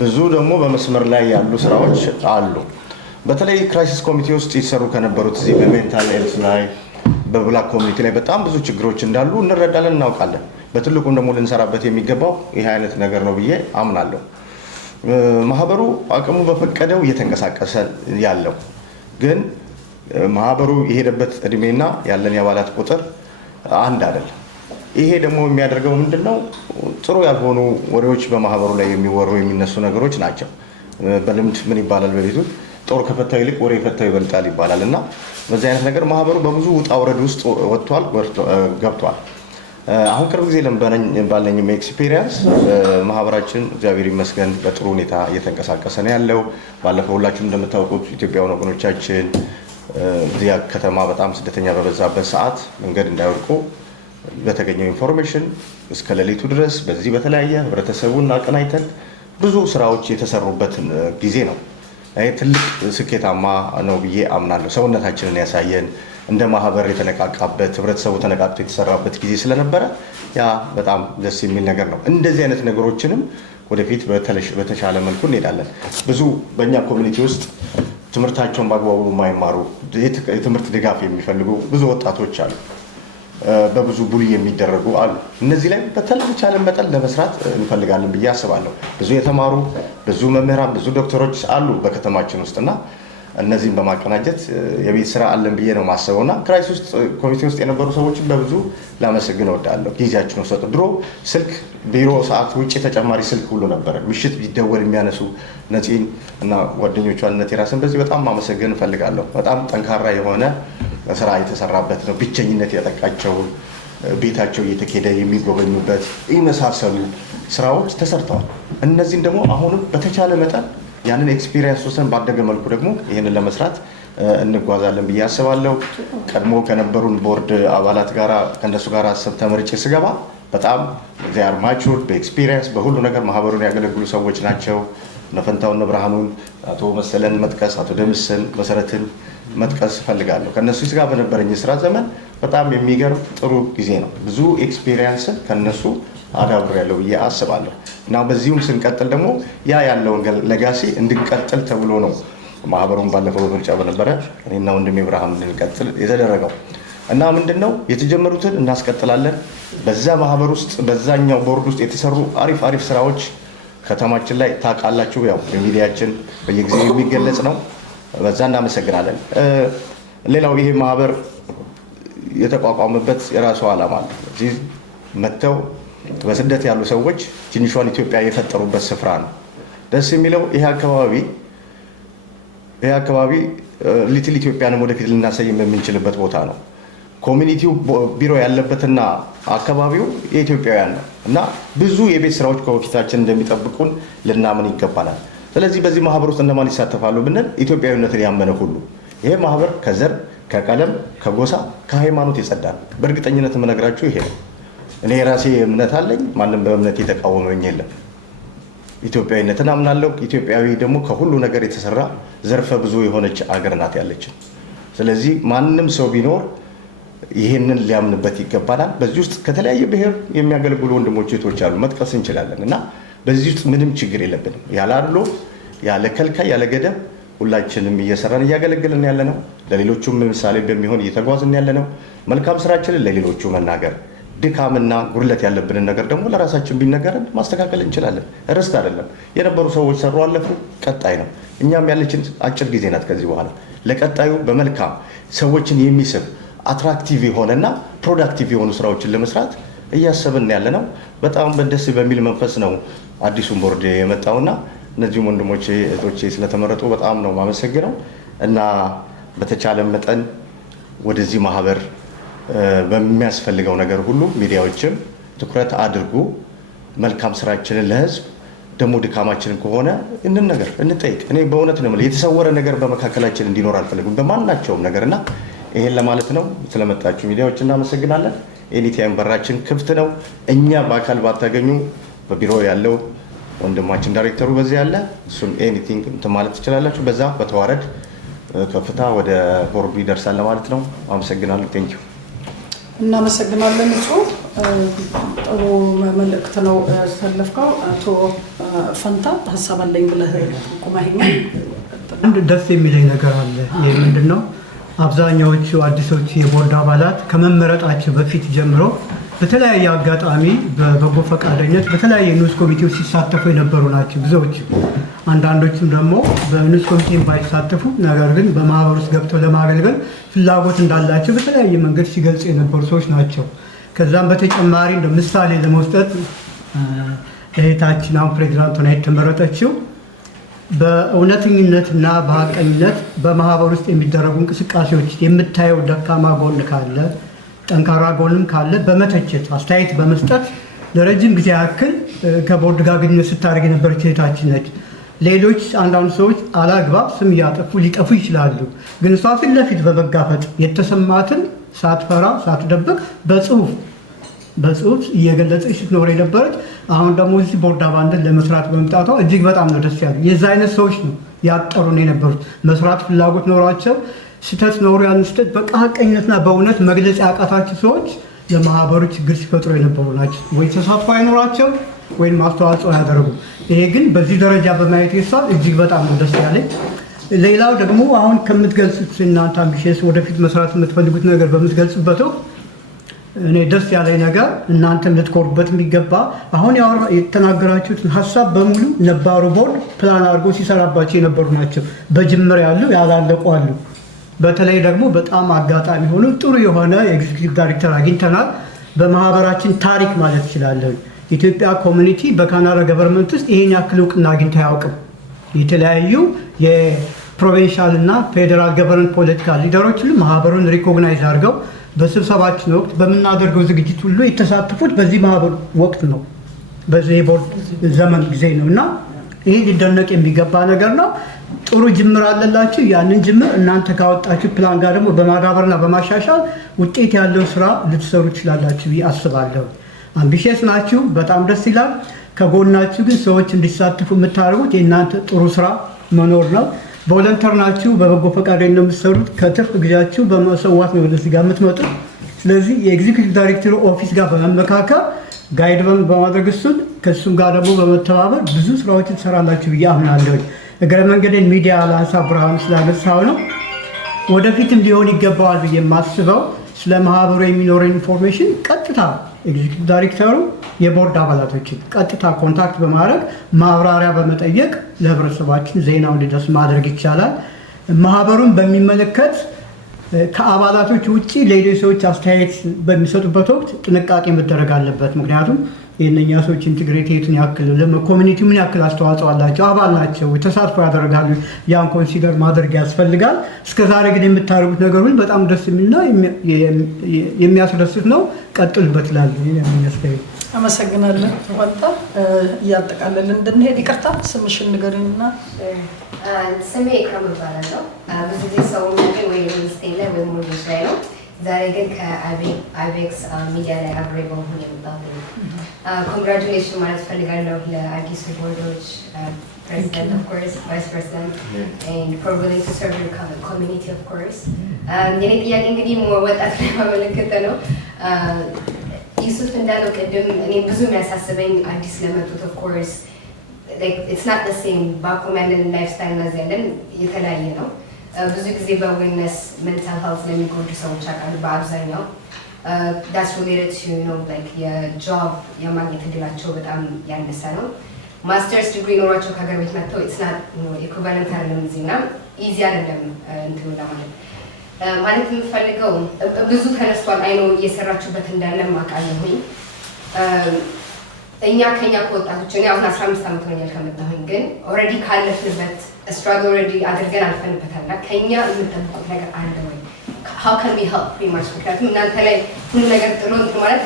ብዙ ደግሞ በመስመር ላይ ያሉ ስራዎች አሉ። በተለይ ክራይሲስ ኮሚቴ ውስጥ ይሰሩ ከነበሩት እዚህ በሜንታል ሄልት ላይ በብላክ ኮሚኒቲ ላይ በጣም ብዙ ችግሮች እንዳሉ እንረዳለን፣ እናውቃለን። በትልቁም ደግሞ ልንሰራበት የሚገባው ይሄ አይነት ነገር ነው ብዬ አምናለሁ። ማህበሩ አቅሙ በፈቀደው እየተንቀሳቀሰ ያለው ግን ማህበሩ የሄደበት እድሜና ያለን የአባላት ቁጥር አንድ አይደለም። ይሄ ደግሞ የሚያደርገው ምንድነው ጥሩ ያልሆኑ ወሬዎች በማህበሩ ላይ የሚወሩ የሚነሱ ነገሮች ናቸው። በልምድ ምን ይባላል በቤቱ ጦር ከፈታው ይልቅ ወሬ ፈታው ይበልጣል ይባላል እና በዚህ አይነት ነገር ማህበሩ በብዙ ውጣ ውረድ ውስጥ ወጥቷል ገብቷል። አሁን ቅርብ ጊዜ ባለኝ ኤክስፒሪየንስ ማህበራችን እግዚአብሔር ይመስገን በጥሩ ሁኔታ እየተንቀሳቀሰ ነው ያለው። ባለፈው ሁላችሁም እንደምታውቁት ኢትዮጵያውያን ወገኖቻችን እዚያ ከተማ በጣም ስደተኛ በበዛበት ሰዓት መንገድ እንዳይወድቁ በተገኘው ኢንፎርሜሽን እስከ ሌሊቱ ድረስ በዚህ በተለያየ ህብረተሰቡን አቀናይተን ብዙ ስራዎች የተሰሩበት ጊዜ ነው። ይሄ ትልቅ ስኬታማ ነው ብዬ አምናለሁ። ሰውነታችንን ያሳየን እንደ ማህበር የተነቃቃበት ህብረተሰቡ ተነቃቅቶ የተሰራበት ጊዜ ስለነበረ ያ በጣም ደስ የሚል ነገር ነው። እንደዚህ አይነት ነገሮችንም ወደፊት በተሻለ መልኩ እንሄዳለን። ብዙ በእኛ ኮሚኒቲ ውስጥ ትምህርታቸውን በአግባቡ የማይማሩ የትምህርት ድጋፍ የሚፈልጉ ብዙ ወጣቶች አሉ። በብዙ ቡሊ የሚደረጉ አሉ። እነዚህ ላይ በተቻለ መጠን ለመስራት እንፈልጋለን ብዬ አስባለሁ። ብዙ የተማሩ ብዙ መምህራን ብዙ ዶክተሮች አሉ በከተማችን ውስጥና እነዚህን በማቀናጀት የቤት ስራ አለን ብዬ ነው ማስበውና ክራይሲስ ውስጥ ኮሚቴ ውስጥ የነበሩ ሰዎችን በብዙ ላመሰግን እወዳለሁ። ጊዜያቸውን ሰጡ። ድሮ ስልክ ቢሮ ሰዓት ውጪ ተጨማሪ ስልክ ሁሉ ነበረ። ምሽት ቢደወል የሚያነሱ ነፂን እና ጓደኞቿን እነ ቴራስን በዚህ በጣም ማመሰግን እፈልጋለሁ። በጣም ጠንካራ የሆነ ስራ የተሰራበት ነው። ብቸኝነት ያጠቃቸውን ቤታቸው እየተኬደ የሚጎበኙበት የመሳሰሉ ስራዎች ተሰርተዋል። እነዚህን ደግሞ አሁንም በተቻለ መጠን ያንን ኤክስፒሪየንስ ወሰን ባደገ መልኩ ደግሞ ይህንን ለመስራት እንጓዛለን ብዬ አስባለሁ። ቀድሞ ከነበሩን ቦርድ አባላት ጋር ከነሱ ጋር ሀሳብ ተመርጬ ስገባ በጣም ዚያር ማቹር በኤክስፒሪየንስ በሁሉ ነገር ማህበሩን ያገለግሉ ሰዎች ናቸው። ነፈንታውን ብርሃኑን፣ አቶ መሰለን መጥቀስ፣ አቶ ደምስን መሰረትን መጥቀስ እፈልጋለሁ። ከነሱ ጋር በነበረኝ ስራ ዘመን በጣም የሚገርም ጥሩ ጊዜ ነው። ብዙ ኤክስፒሪየንስን ከነሱ አዳብሬያለሁ ብዬ አስባለሁ እና በዚሁም ስንቀጥል ደግሞ ያ ያለውን ለጋሲ እንድንቀጥል ተብሎ ነው ማህበሩን ባለፈው በምርጫ በነበረ እኔና ወንድሜ ብርሃኑ እንድንቀጥል የተደረገው እና ምንድነው የተጀመሩትን እናስቀጥላለን። በዛ ማህበር ውስጥ በዛኛው ቦርድ ውስጥ የተሰሩ አሪፍ አሪፍ ስራዎች ከተማችን ላይ ታውቃላችሁ። ያው በሚዲያችን በየጊዜው የሚገለጽ ነው። በዛ እናመሰግናለን። ሌላው ይሄ ማህበር የተቋቋመበት የራሱ ዓላማ አለ። እዚህ መጥተው በስደት ያሉ ሰዎች ትንሿን ኢትዮጵያ የፈጠሩበት ስፍራ ነው። ደስ የሚለው ይሄ አካባቢ ሊትል ኢትዮጵያንም ወደፊት ልናሳይም የምንችልበት ቦታ ነው። ኮሚኒቲው ቢሮ ያለበትና አካባቢው የኢትዮጵያውያን ነው እና ብዙ የቤት ስራዎች ከፊታችን እንደሚጠብቁን ልናምን ይገባናል። ስለዚህ በዚህ ማህበር ውስጥ እነማን ይሳተፋሉ ብንል ኢትዮጵያዊነትን ያመነ ሁሉ። ይሄ ማህበር ከዘር፣ ከቀለም፣ ከጎሳ፣ ከሃይማኖት የጸዳ ነው። በእርግጠኝነት የምነግራችሁ ይሄ ነው። እኔ የራሴ እምነት አለኝ። ማንም በእምነት የተቃወመኝ የለም። ኢትዮጵያዊነትን አምናለሁ። ኢትዮጵያዊ ደግሞ ከሁሉ ነገር የተሰራ ዘርፈ ብዙ የሆነች አገር ናት ያለችን። ስለዚህ ማንም ሰው ቢኖር ይህንን ሊያምንበት ይገባናል። በዚህ ውስጥ ከተለያየ ብሔር የሚያገለግሉ ወንድሞች እህቶች አሉ፣ መጥቀስ እንችላለን እና በዚህ ውስጥ ምንም ችግር የለብንም። ያለ አድሎ፣ ያለ ከልካይ፣ ያለ ገደብ ሁላችንም እየሰራን እያገለገልን ያለ ነው። ለሌሎቹም ምሳሌ በሚሆን እየተጓዝን ያለ ነው። መልካም ስራችንን ለሌሎቹ መናገር፣ ድካምና ጉድለት ያለብንን ነገር ደግሞ ለራሳችን ቢነገረን ማስተካከል እንችላለን። ርስት አይደለም። የነበሩ ሰዎች ሰሩ፣ አለፉ፣ ቀጣይ ነው። እኛም ያለችን አጭር ጊዜ ናት። ከዚህ በኋላ ለቀጣዩ በመልካም ሰዎችን የሚስብ አትራክቲቭ የሆነና ፕሮዳክቲቭ የሆኑ ስራዎችን ለመስራት እያሰብን ያለ ነው። በጣም ደስ በሚል መንፈስ ነው አዲሱን ቦርድ የመጣውና እነዚህም ወንድሞቼ እህቶቼ ስለተመረጡ በጣም ነው ማመሰግነው እና በተቻለ መጠን ወደዚህ ማህበር በሚያስፈልገው ነገር ሁሉ ሚዲያዎችም ትኩረት አድርጉ። መልካም ስራችንን ለህዝብ ደግሞ ድካማችንን ከሆነ ነገር እንጠይቅ። እኔ በእውነት ነው የተሰወረ ነገር በመካከላችን እንዲኖር አልፈልግም በማናቸውም ነገር እና ይሄን ለማለት ነው። ስለመጣችሁ ሚዲያዎች እናመሰግናለን። ኤኒታይም በራችን ክፍት ነው። እኛ በአካል ባታገኙ በቢሮ ያለው ወንድማችን ዳይሬክተሩ በዚህ ያለ እሱም ኤኒቲንግ እንትን ማለት ትችላላችሁ። በዛ በተዋረድ ከፍታ ወደ ቦርዱ ይደርሳል ለማለት ነው። አመሰግናለሁ። ቴንኪው። እናመሰግናለን። ጥሩ መልእክት ነው ያስተላለፍከው። አቶ ፈንታ ሀሳብ አለኝ ብለህ ቁማኸኛል። አንድ ደስ የሚለኝ ነገር አለ። ይህ ምንድን ነው? አብዛኛዎቹ አዲሶቹ የቦርድ አባላት ከመመረጣቸው በፊት ጀምሮ በተለያየ አጋጣሚ በበጎ ፈቃደኝነት በተለያየ ንዑስ ኮሚቴዎች ሲሳተፉ የነበሩ ናቸው ብዙዎቹ። አንዳንዶቹም ደግሞ በንዑስ ኮሚቴ ባይሳተፉ ነገር ግን በማህበር ውስጥ ገብተው ለማገልገል ፍላጎት እንዳላቸው በተለያየ መንገድ ሲገልጹ የነበሩ ሰዎች ናቸው። ከዛም በተጨማሪ እንደ ምሳሌ ለመስጠት እህታችን አሁን ፕሬዚዳንት ሆና የተመረጠችው በእውነተኝነትና በሀቀኝነት በማህበር ውስጥ የሚደረጉ እንቅስቃሴዎች የምታየው ደካማ ጎን ካለ ጠንካራ ጎንም ካለ በመተቸት አስተያየት በመስጠት ለረጅም ጊዜ ያክል ከቦርድ ጋር ግንኙነት ስታደርግ የነበረች እህታችን ነች። ሌሎች አንዳንድ ሰዎች አላግባብ ስም እያጠፉ ሊጠፉ ይችላሉ። ግን እሷ ፊት ለፊት በመጋፈጥ የተሰማትን ሳትፈራ ሳትደብቅ በጽሁፍ እየገለጸች ስትኖር የነበረች አሁን ደግሞ እዚህ ቦርድ አባልነት ለመስራት በመምጣቷ እጅግ በጣም ነው ደስ ያለ። የዛ አይነት ሰዎች ነው ያጠሩን የነበሩት። መስራት ፍላጎት ኖሯቸው ስህተት ኖሩ ያን ስህተት በሀቀኝነትና በእውነት መግለጽ ያቃታቸው ሰዎች ለማህበሩ ችግር ሲፈጥሩ የነበሩ ናቸው። ወይ ተሳትፎ አይኖራቸው ወይም አስተዋጽኦ ያደረጉ። ይሄ ግን በዚህ ደረጃ በማየት ይሳል እጅግ በጣም ነው ደስ ያለኝ። ሌላው ደግሞ አሁን ከምትገልጹት እናንተ አምቢሽስ ወደፊት መስራት የምትፈልጉት ነገር በምትገልጹበት ወቅት እኔ ደስ ያለኝ ነገር እናንተም ልትኮሩበት የሚገባ አሁን የተናገራችሁትን ሀሳብ በሙሉ ነባሩ ቦርድ ፕላን አድርጎ ሲሰራባቸው የነበሩ ናቸው። በጅምር ያሉ ያላለቁ አሉ። በተለይ ደግሞ በጣም አጋጣሚ ሆኖ ጥሩ የሆነ የኤግዚኪቲቭ ዳይሬክተር አግኝተናል። በማህበራችን ታሪክ ማለት እችላለሁ ኢትዮጵያ ኮሚኒቲ በካናዳ ገቨርንመንት ውስጥ ይሄን ያክል እውቅና አግኝቶ አያውቅም። የተለያዩ የፕሮቪንሻል እና ፌዴራል ገቨርንመንት ፖለቲካል ሊደሮች ሁሉ ማህበሩን ሪኮግናይዝ አድርገው በስብሰባችን ወቅት በምናደርገው ዝግጅት ሁሉ የተሳተፉት በዚህ ማህበር ወቅት ነው፣ በዚህ የቦርድ ዘመን ጊዜ ነው እና ይህ ሊደነቅ የሚገባ ነገር ነው። ጥሩ ጅምር አለላችሁ። ያንን ጅምር እናንተ ካወጣችሁ ፕላን ጋር ደግሞ በማዳበርና በማሻሻል ውጤት ያለው ስራ ልትሰሩ ትችላላችሁ ብዬ አስባለሁ። አምቢሽስ ናችሁ፣ በጣም ደስ ይላል። ከጎናችሁ ግን ሰዎች እንዲሳተፉ የምታደርጉት የእናንተ ጥሩ ስራ መኖር ነው። ቮለንተር ናችሁ፣ በበጎ ፈቃደኝነት ነው የምትሰሩት። ከትርፍ ጊዜያችሁ በመሰዋት ነው ወደዚህ ጋር የምትመጡት። ስለዚህ የኤግዚኪቲቭ ዳይሬክተር ኦፊስ ጋር በመመካከል ጋይድ በማድረግ እሱን ከእሱም ጋር ደግሞ በመተባበር ብዙ ስራዎችን ትሰራላችሁ ብዬ አምናለሁ። እግረ መንገድን ሚዲያ ለሀሳብ ብርሃኑ ስላነሳው ነው። ወደፊትም ሊሆን ይገባዋል ብዬ የማስበው ስለ ማህበሩ የሚኖረው ኢንፎርሜሽን ቀጥታ ኤግዚኪቲቭ ዳይሬክተሩ የቦርድ አባላቶችን ቀጥታ ኮንታክት በማድረግ ማብራሪያ በመጠየቅ ለህብረተሰባችን ዜናው እንዲደርስ ማድረግ ይቻላል። ማህበሩን በሚመለከት ከአባላቶች ውጭ ሌሎች ሰዎች አስተያየት በሚሰጡበት ወቅት ጥንቃቄ መደረግ አለበት። ምክንያቱም የእነኛ ሰዎች ኢንቴግሪቲን ያክል ለኮሚኒቲ ምን ያክል አስተዋጽኦ አላቸው፣ አባል ናቸው፣ ተሳትፎ ያደርጋሉ፣ ያን ኮንሲደር ማድረግ ያስፈልጋል። እስከዛሬ ግን የምታደርጉት ነገር ሁሉ በጣም ደስ የሚልና የሚያስደስት ነው። ቀጥልበት እላለሁ። አመሰግናለሁ። ወጣ እያጠቃለልን እንድንሄድ ይቅርታ ስምሽን ንገሪኝና። ስሜ ኢክራም እባላለሁ። ብዙ ጊዜ ሰው የሚያውቀኝ ወይ ሚኒስቴር ላይ ወይ ሞዴል ላይ ነው። ዛሬ ግን ከአይቤክስ ሚዲያ ላይ አብሬ በመሆን የመጣሁት ኮንግራቹሌሽን ማለት ፈልጋለሁ ለአዲሱ ቦርዶች president, of course, vice president, and for willing to serve your community, of course. የኔ ጥያቄ እንግዲህ ወጣት ላይ ማመለከተ ነው። ዩሱፍ እንዳለው ቅድም እኔ ብዙ የሚያሳስበኝ አዲስ ለመጡት of course like it's not the same ባኮም ያለን ላይፍ ስታይል እና እዚህ ያለን የተለያየ ነው። ብዙ ጊዜ በዌልነስ ሜንታል ሄልት ለሚጎዱ ሰዎች አውቃሉ በአብዛኛው that's related to you know like የጆብ የማግኘት እድላቸው በጣም ያነሰ ነው። ማስተርስ ዲግሪ ኖሯቸው ከሀገር ቤት መጥተው ኢትስ ናት ኢኩቫለንት አይደለም እዚህና ኢዚ አይደለም እንትኑ ለማለት ማለት የምፈልገው ብዙ ተነስቷል። አይኖ እየሰራችሁበት እንዳለ ማቃለሁኝ ከኛ ከወጣቶች እኔ አሁን 15 ዓመት ሆኛል ከመጣሁኝ ግን ኦልሬዲ ካለፍንበት ስትራግል ኦልሬዲ አድርገን አልፈንበታልና ከኛ የምጠብቁት ነገር አለ ወይ? how can we help pretty much ምክንያቱም እናንተ ላይ ሁሉ ነገር ጥሎ እንትን ማለት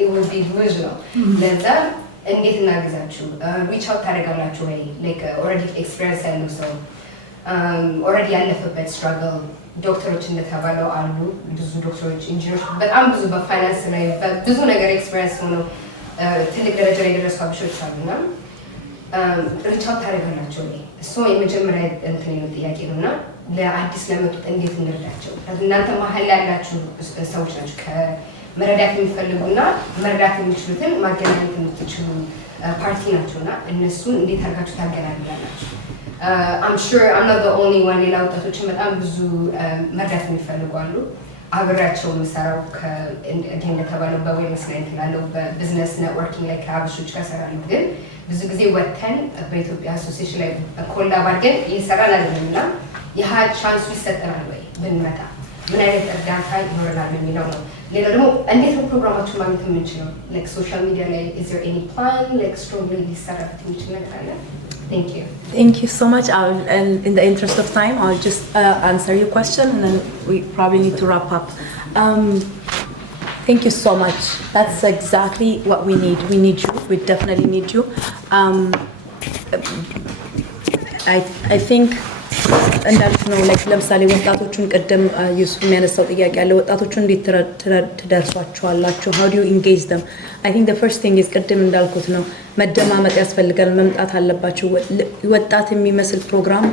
it would be delusional ለዛ እንዴት እናግዛችሁ? ሪች አውት ታደርጋላችሁ ወይ? ላይክ ኦልሬዲ ኤክስፒሪየንስ ያለው ሰው ኦልሬዲ ያለፈበት ስትራግል ዶክተሮች እንደተባለው አሉ ብዙ ዶክተሮች ኢንጂነሮች በጣም ብዙ በፋይናንስ ላይ ብዙ ነገር ኤክስፒሪየንስ ሆነው ትልቅ ደረጃ ላይ የደረሱ አብሾች አሉና ሪች አውት ታደርጋላችሁ ወይ? እሱ የመጀመሪያ እንትን ነው ጥያቄ ነውና ለአዲስ ለመጡት እንዴት እንርዳቸው? እናንተ መሀል ላይ ያላችሁ ሰዎች ናችሁ መረዳት የሚፈልጉና መረዳት የሚችሉትን ማገናኘት የምትችሉ ፓርቲ ናቸውና እነሱን እንዴት አድርጋችሁ ታገናኛላችሁ? I'm sure I'm not the only one ሌላ ወጣቶችን በጣም ብዙ መረዳት የሚፈልጉ አሉ። አብሬያቸው የምሰራው እንደተባለው በዌልነስ ላይ እንትላለው በቢዝነስ ኔትወርኪንግ ላይ ከአብሾች ጋር እሰራለሁ። ግን ብዙ ጊዜ ወጥተን በኢትዮጵያ አሶሲዬሽን ላይ ኮላብ አድርገን እየሰራን አይደለምና ይህ ቻንሱ ይሰጠናል ወይ ብንመጣ ምን አይነት እርዳታ ይኖረናል የሚለው ነው። ሌላ ደግሞ እንዴት ነው ፕሮግራማችን ማግኘት የምንችለው? ላይክ ሶሻል ሚዲያ ላይ is there any plan like strongly ሊሰራበት የሚችል ነገር አለ? Thank you. Thank you so much. And in the interest of time, I'll just answer your question and then we probably need to wrap up. Thank you so much. That's exactly what we need. We need you. We definitely need you. I think እንዳልኩ ነው ላይክ ለምሳሌ ወጣቶቹን ቀደም ዩሱፍ የሚያነሳው ጥያቄ አለ። ወጣቶቹን እንዴት ትደርሷቸዋላችሁ? how do you engage them? I think the first thing is ቀደም እንዳልኩት ነው መደማመጥ ያስፈልጋል። መምጣት አለባቸው። ወጣት የሚመስል ፕሮግራም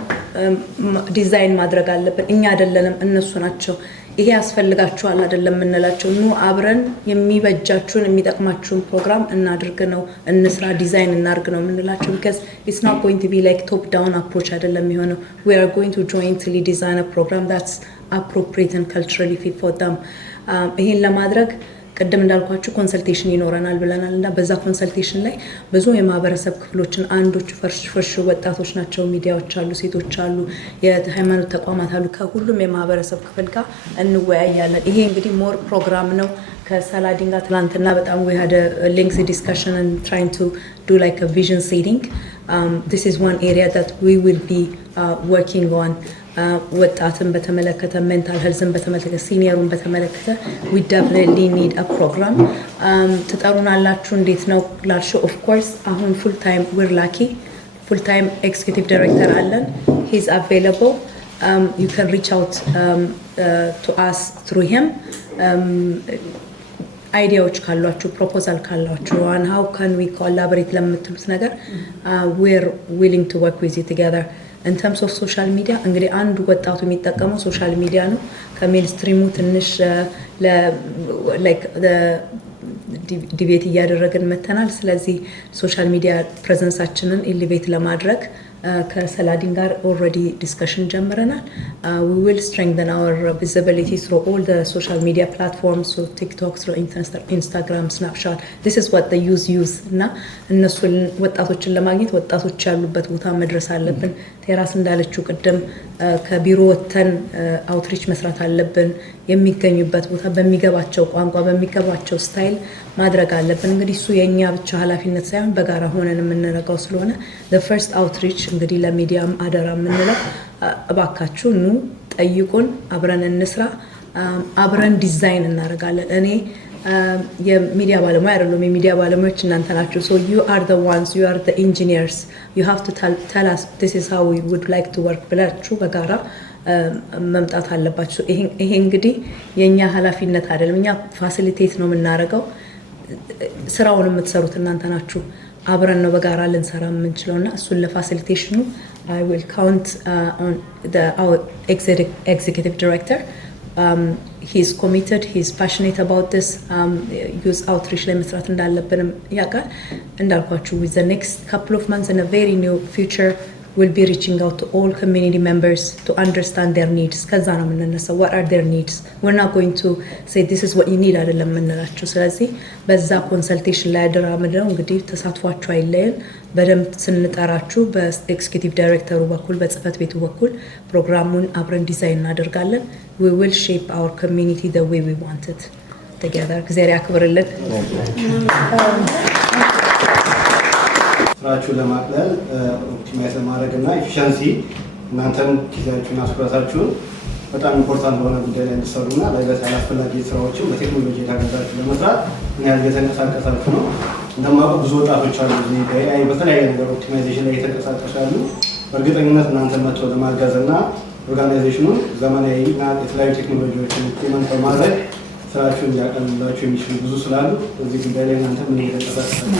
ዲዛይን ማድረግ አለብን። እኛ አይደለንም እነሱ ናቸው። ይሄ ያስፈልጋቸዋል አይደለም የምንላቸው። ኑ አብረን የሚበጃችሁን የሚጠቅማችሁን ፕሮግራም እናድርግ ነው እንስራ ዲዛይን እናድርግ ነው የምንላቸው because it's not going to be like top down approach አይደለም የሚሆነው. We are going to jointly design a program that's appropriate and culturally fit for them. ይሄን ለማድረግ ቀደም እንዳልኳችሁ ኮንሰልቴሽን ይኖረናል ብለናል እና በዛ ኮንሰልቴሽን ላይ ብዙ የማህበረሰብ ክፍሎችን አንዶቹ ፈርሽ ወጣቶች ናቸው፣ ሚዲያዎች አሉ፣ ሴቶች አሉ፣ የሃይማኖት ተቋማት አሉ። ከሁሉም የማህበረሰብ ክፍል ጋር እንወያያለን። ይሄ እንግዲህ ሞር ፕሮግራም ነው። ከሰላዲን ጋር ትናንትና በጣም we had a lengthy discussion and trying to do like a vision setting. This is one area that we will be working on. ወጣትን በተመለከተ ሜንታል ሄልዝን በተመለከተ ሲኒየሩን በተመለከተ we definitely need a program. ትጠሩናላችሁ እንዴት ነው ላልሽው of course አሁን full time we're lucky full time executive director አለን. He's available. You can reach out to us through him. አይዲያዎች ካሏችሁ ፕሮፖዛል ካሏችሁ and how can we collaborate ለምትሉት ነገር we're willing to work with you together. in terms of social media እንግዲህ አንዱ ወጣቱ የሚጠቀመው ሶሻል ሚዲያ ነው። ከሜንስትሪሙ ትንሽ like the ዲቤት እያደረግን መተናል። ስለዚህ ሶሻል ሚዲያ ፕሬዘንሳችንን ኤሊቬት ለማድረግ ከሰላዲን ጋር already discussion ጀምረናል. We will strengthen our visibility through all the social media platforms, so TikTok, through Instagram, Snapchat. This is what the youth use እና እነሱን ወጣቶችን ለማግኘት ወጣቶች ያሉበት ቦታ መድረስ አለብን። ቴራስ እንዳለችው ቅድም ከቢሮ ወተን አውትሪች መስራት አለብን። የሚገኙበት ቦታ በሚገባቸው ቋንቋ በሚገባቸው ስታይል ማድረግ አለብን። እንግዲህ እሱ የኛ ብቻ ኃላፊነት ሳይሆን በጋራ ሆነን የምንረጋው ስለሆነ the first outreach እንግዲህ ለሚዲያም አደራ የምንለው እባካችሁ ኑ ጠይቁን፣ አብረን እንስራ፣ አብረን ዲዛይን እናደርጋለን። እኔ የሚዲያ ባለሙያ አይደሉም። የሚዲያ ባለሙያዎች እናንተ ናችሁ። so you are the ones, you are the engineers, you have to tell us this is how we would like to work ብላችሁ በጋራ መምጣት አለባችሁ። ይሄ እንግዲህ የኛ ኃላፊነት አይደለም። እኛ ፋሲሊቴት ነው የምናደርገው። ስራውን የምትሰሩት እናንተ ናችሁ። አብረን ነው በጋራ ልንሰራ የምንችለውና እሱን ለፋሲሊቴሽኑ I will count on our executive director. He's committed, he's passionate about this. Youth outreach ላይ መስራት እንዳለብንም ያውቃል። እንዳልኳችሁ with the next couple of months in a very new future we'll be reaching out to all community members to understand their needs. ከዛ ነው የምንነሳው። what are their needs? we're not going to say this is what you need አይደለም የምንላቸው። ስለዚህ በዛ ኮንሰልቴሽን ላይ አደራ ምንድነው እንግዲህ ተሳትፏችሁ አይለየን። በደንብ ስንጠራችሁ በኤክስኪዩቲቭ ዳይሬክተሩ በኩል በጽህፈት ቤቱ በኩል ፕሮግራሙን አብረን ዲዛይን እናደርጋለን። we will shape our community the way we want it together. እግዚአብሔር ያክብርልን። ስራችሁን ለማቅለል ኦፕቲማይዝ ለማድረግ እና ኤፊሽንሲ እናንተን ጊዜያችሁና ትኩረታችሁን በጣም ኢምፖርታንት በሆነ ጉዳይ ላይ እንድትሰሩና ለገት ያላስፈላጊ ስራዎችን በቴክኖሎጂ የታገዛችሁ ለመስራት ምን ያህል እየተንቀሳቀሳችሁ ነው። እንደማውቀው ብዙ ወጣቶች አሉ እዚህ በኤአይ በተለያየ ነገር ኦፕቲማይዜሽን ላይ እየተንቀሳቀሱ ያሉ። በእርግጠኝነት እናንተን መጥቶ ለማገዝ እና ኦርጋናይዜሽኑን ዘመናዊ እና የተለያዩ ቴክኖሎጂዎችን ኢምፕሊመንት በማድረግ ስራችሁን ሊያቀልላችሁ የሚችሉ ብዙ ስላሉ በዚህ ጉዳይ ላይ እናንተ ምን እየተንቀሳቀሳችሁ ነው?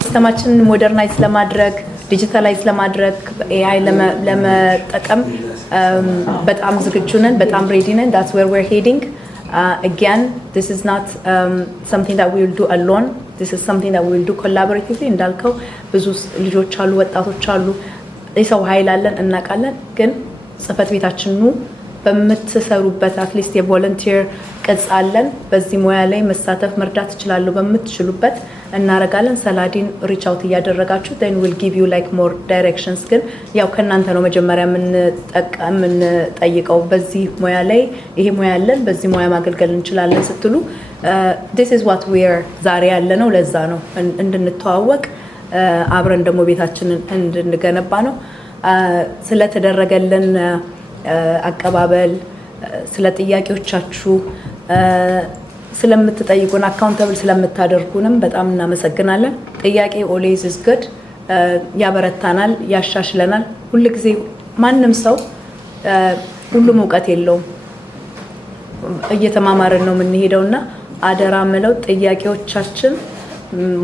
ሲስተማችንን ሞደርናይዝ ለማድረግ ዲጂታላይዝ ለማድረግ ኤአይ ለመጠቀም በጣም ዝግጁ ነን፣ በጣም ሬዲ ነን። that's where we're heading. Again, this is not something that we will do alone. This is something that we will do collaboratively. እንዳልከው ብዙ ልጆች አሉ፣ ወጣቶች አሉ፣ የሰው ኃይል አለን፣ እናውቃለን። ግን ጽህፈት ቤታችኑ በምትሰሩበት አትሊስት የቮለንቲር ቅጽ አለን። በዚህ ሙያ ላይ መሳተፍ መርዳት ትችላሉ በምትችሉበት እናረጋለን። ሰላዲን ሪች አውት እያደረጋችሁ then we'll give you like more directions። ግን ያው ከናንተ ነው መጀመሪያ የምንጠይቀው። በዚህ ሙያ ላይ ይሄ ሙያ አለን፣ በዚህ ሙያ ማገልገል እንችላለን ስትሉ this is what we are ዛሬ ያለነው። ለዛ ነው እንድንተዋወቅ አብረን ደግሞ ቤታችንን እንድንገነባ ነው። ስለተደረገልን አቀባበል፣ ስለ ጥያቄዎቻችሁ ስለምትጠይቁን አካውንታብል ስለምታደርጉንም በጣም እናመሰግናለን። ጥያቄ always is good፣ ያበረታናል፣ ያሻሽለናል። ሁልጊዜ ማንም ሰው ሁሉም እውቀት የለውም፣ እየተማማርን ነው የምንሄደውና አደራ ምለው ጥያቄዎቻችን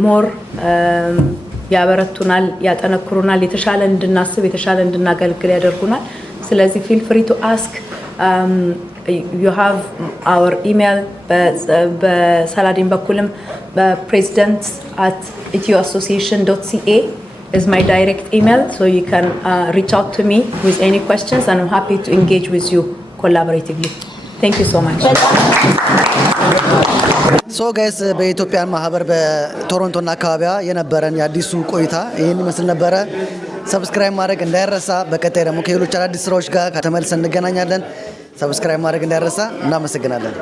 ሞር ያበረቱናል፣ ያጠነክሩናል፣ የተሻለ እንድናስብ የተሻለ እንድናገልግል ያደርጉናል። ስለዚህ feel free to ask. You have our email በሰላዲን በኩልም president@ethioassociation.ca is my direct email, so you can reach out to me with any questions and I'm happy to engage with you collaboratively. Thank you so much. ሶ ጋይስ በኢትዮጵያን ማህበር በቶሮንቶና አካባቢያ የነበረን የአዲሱ ቆይታ ይህን ይመስል ነበረ። ሰብስክራይብ ማድረግ እንዳይረሳ። በቀጣይ ደግሞ ከሌሎች አዳዲስ ስራዎች ጋር ተመልሰን እንገናኛለን። ሰብስክራይብ ማድረግ እንዳይረሳ። እናመሰግናለን።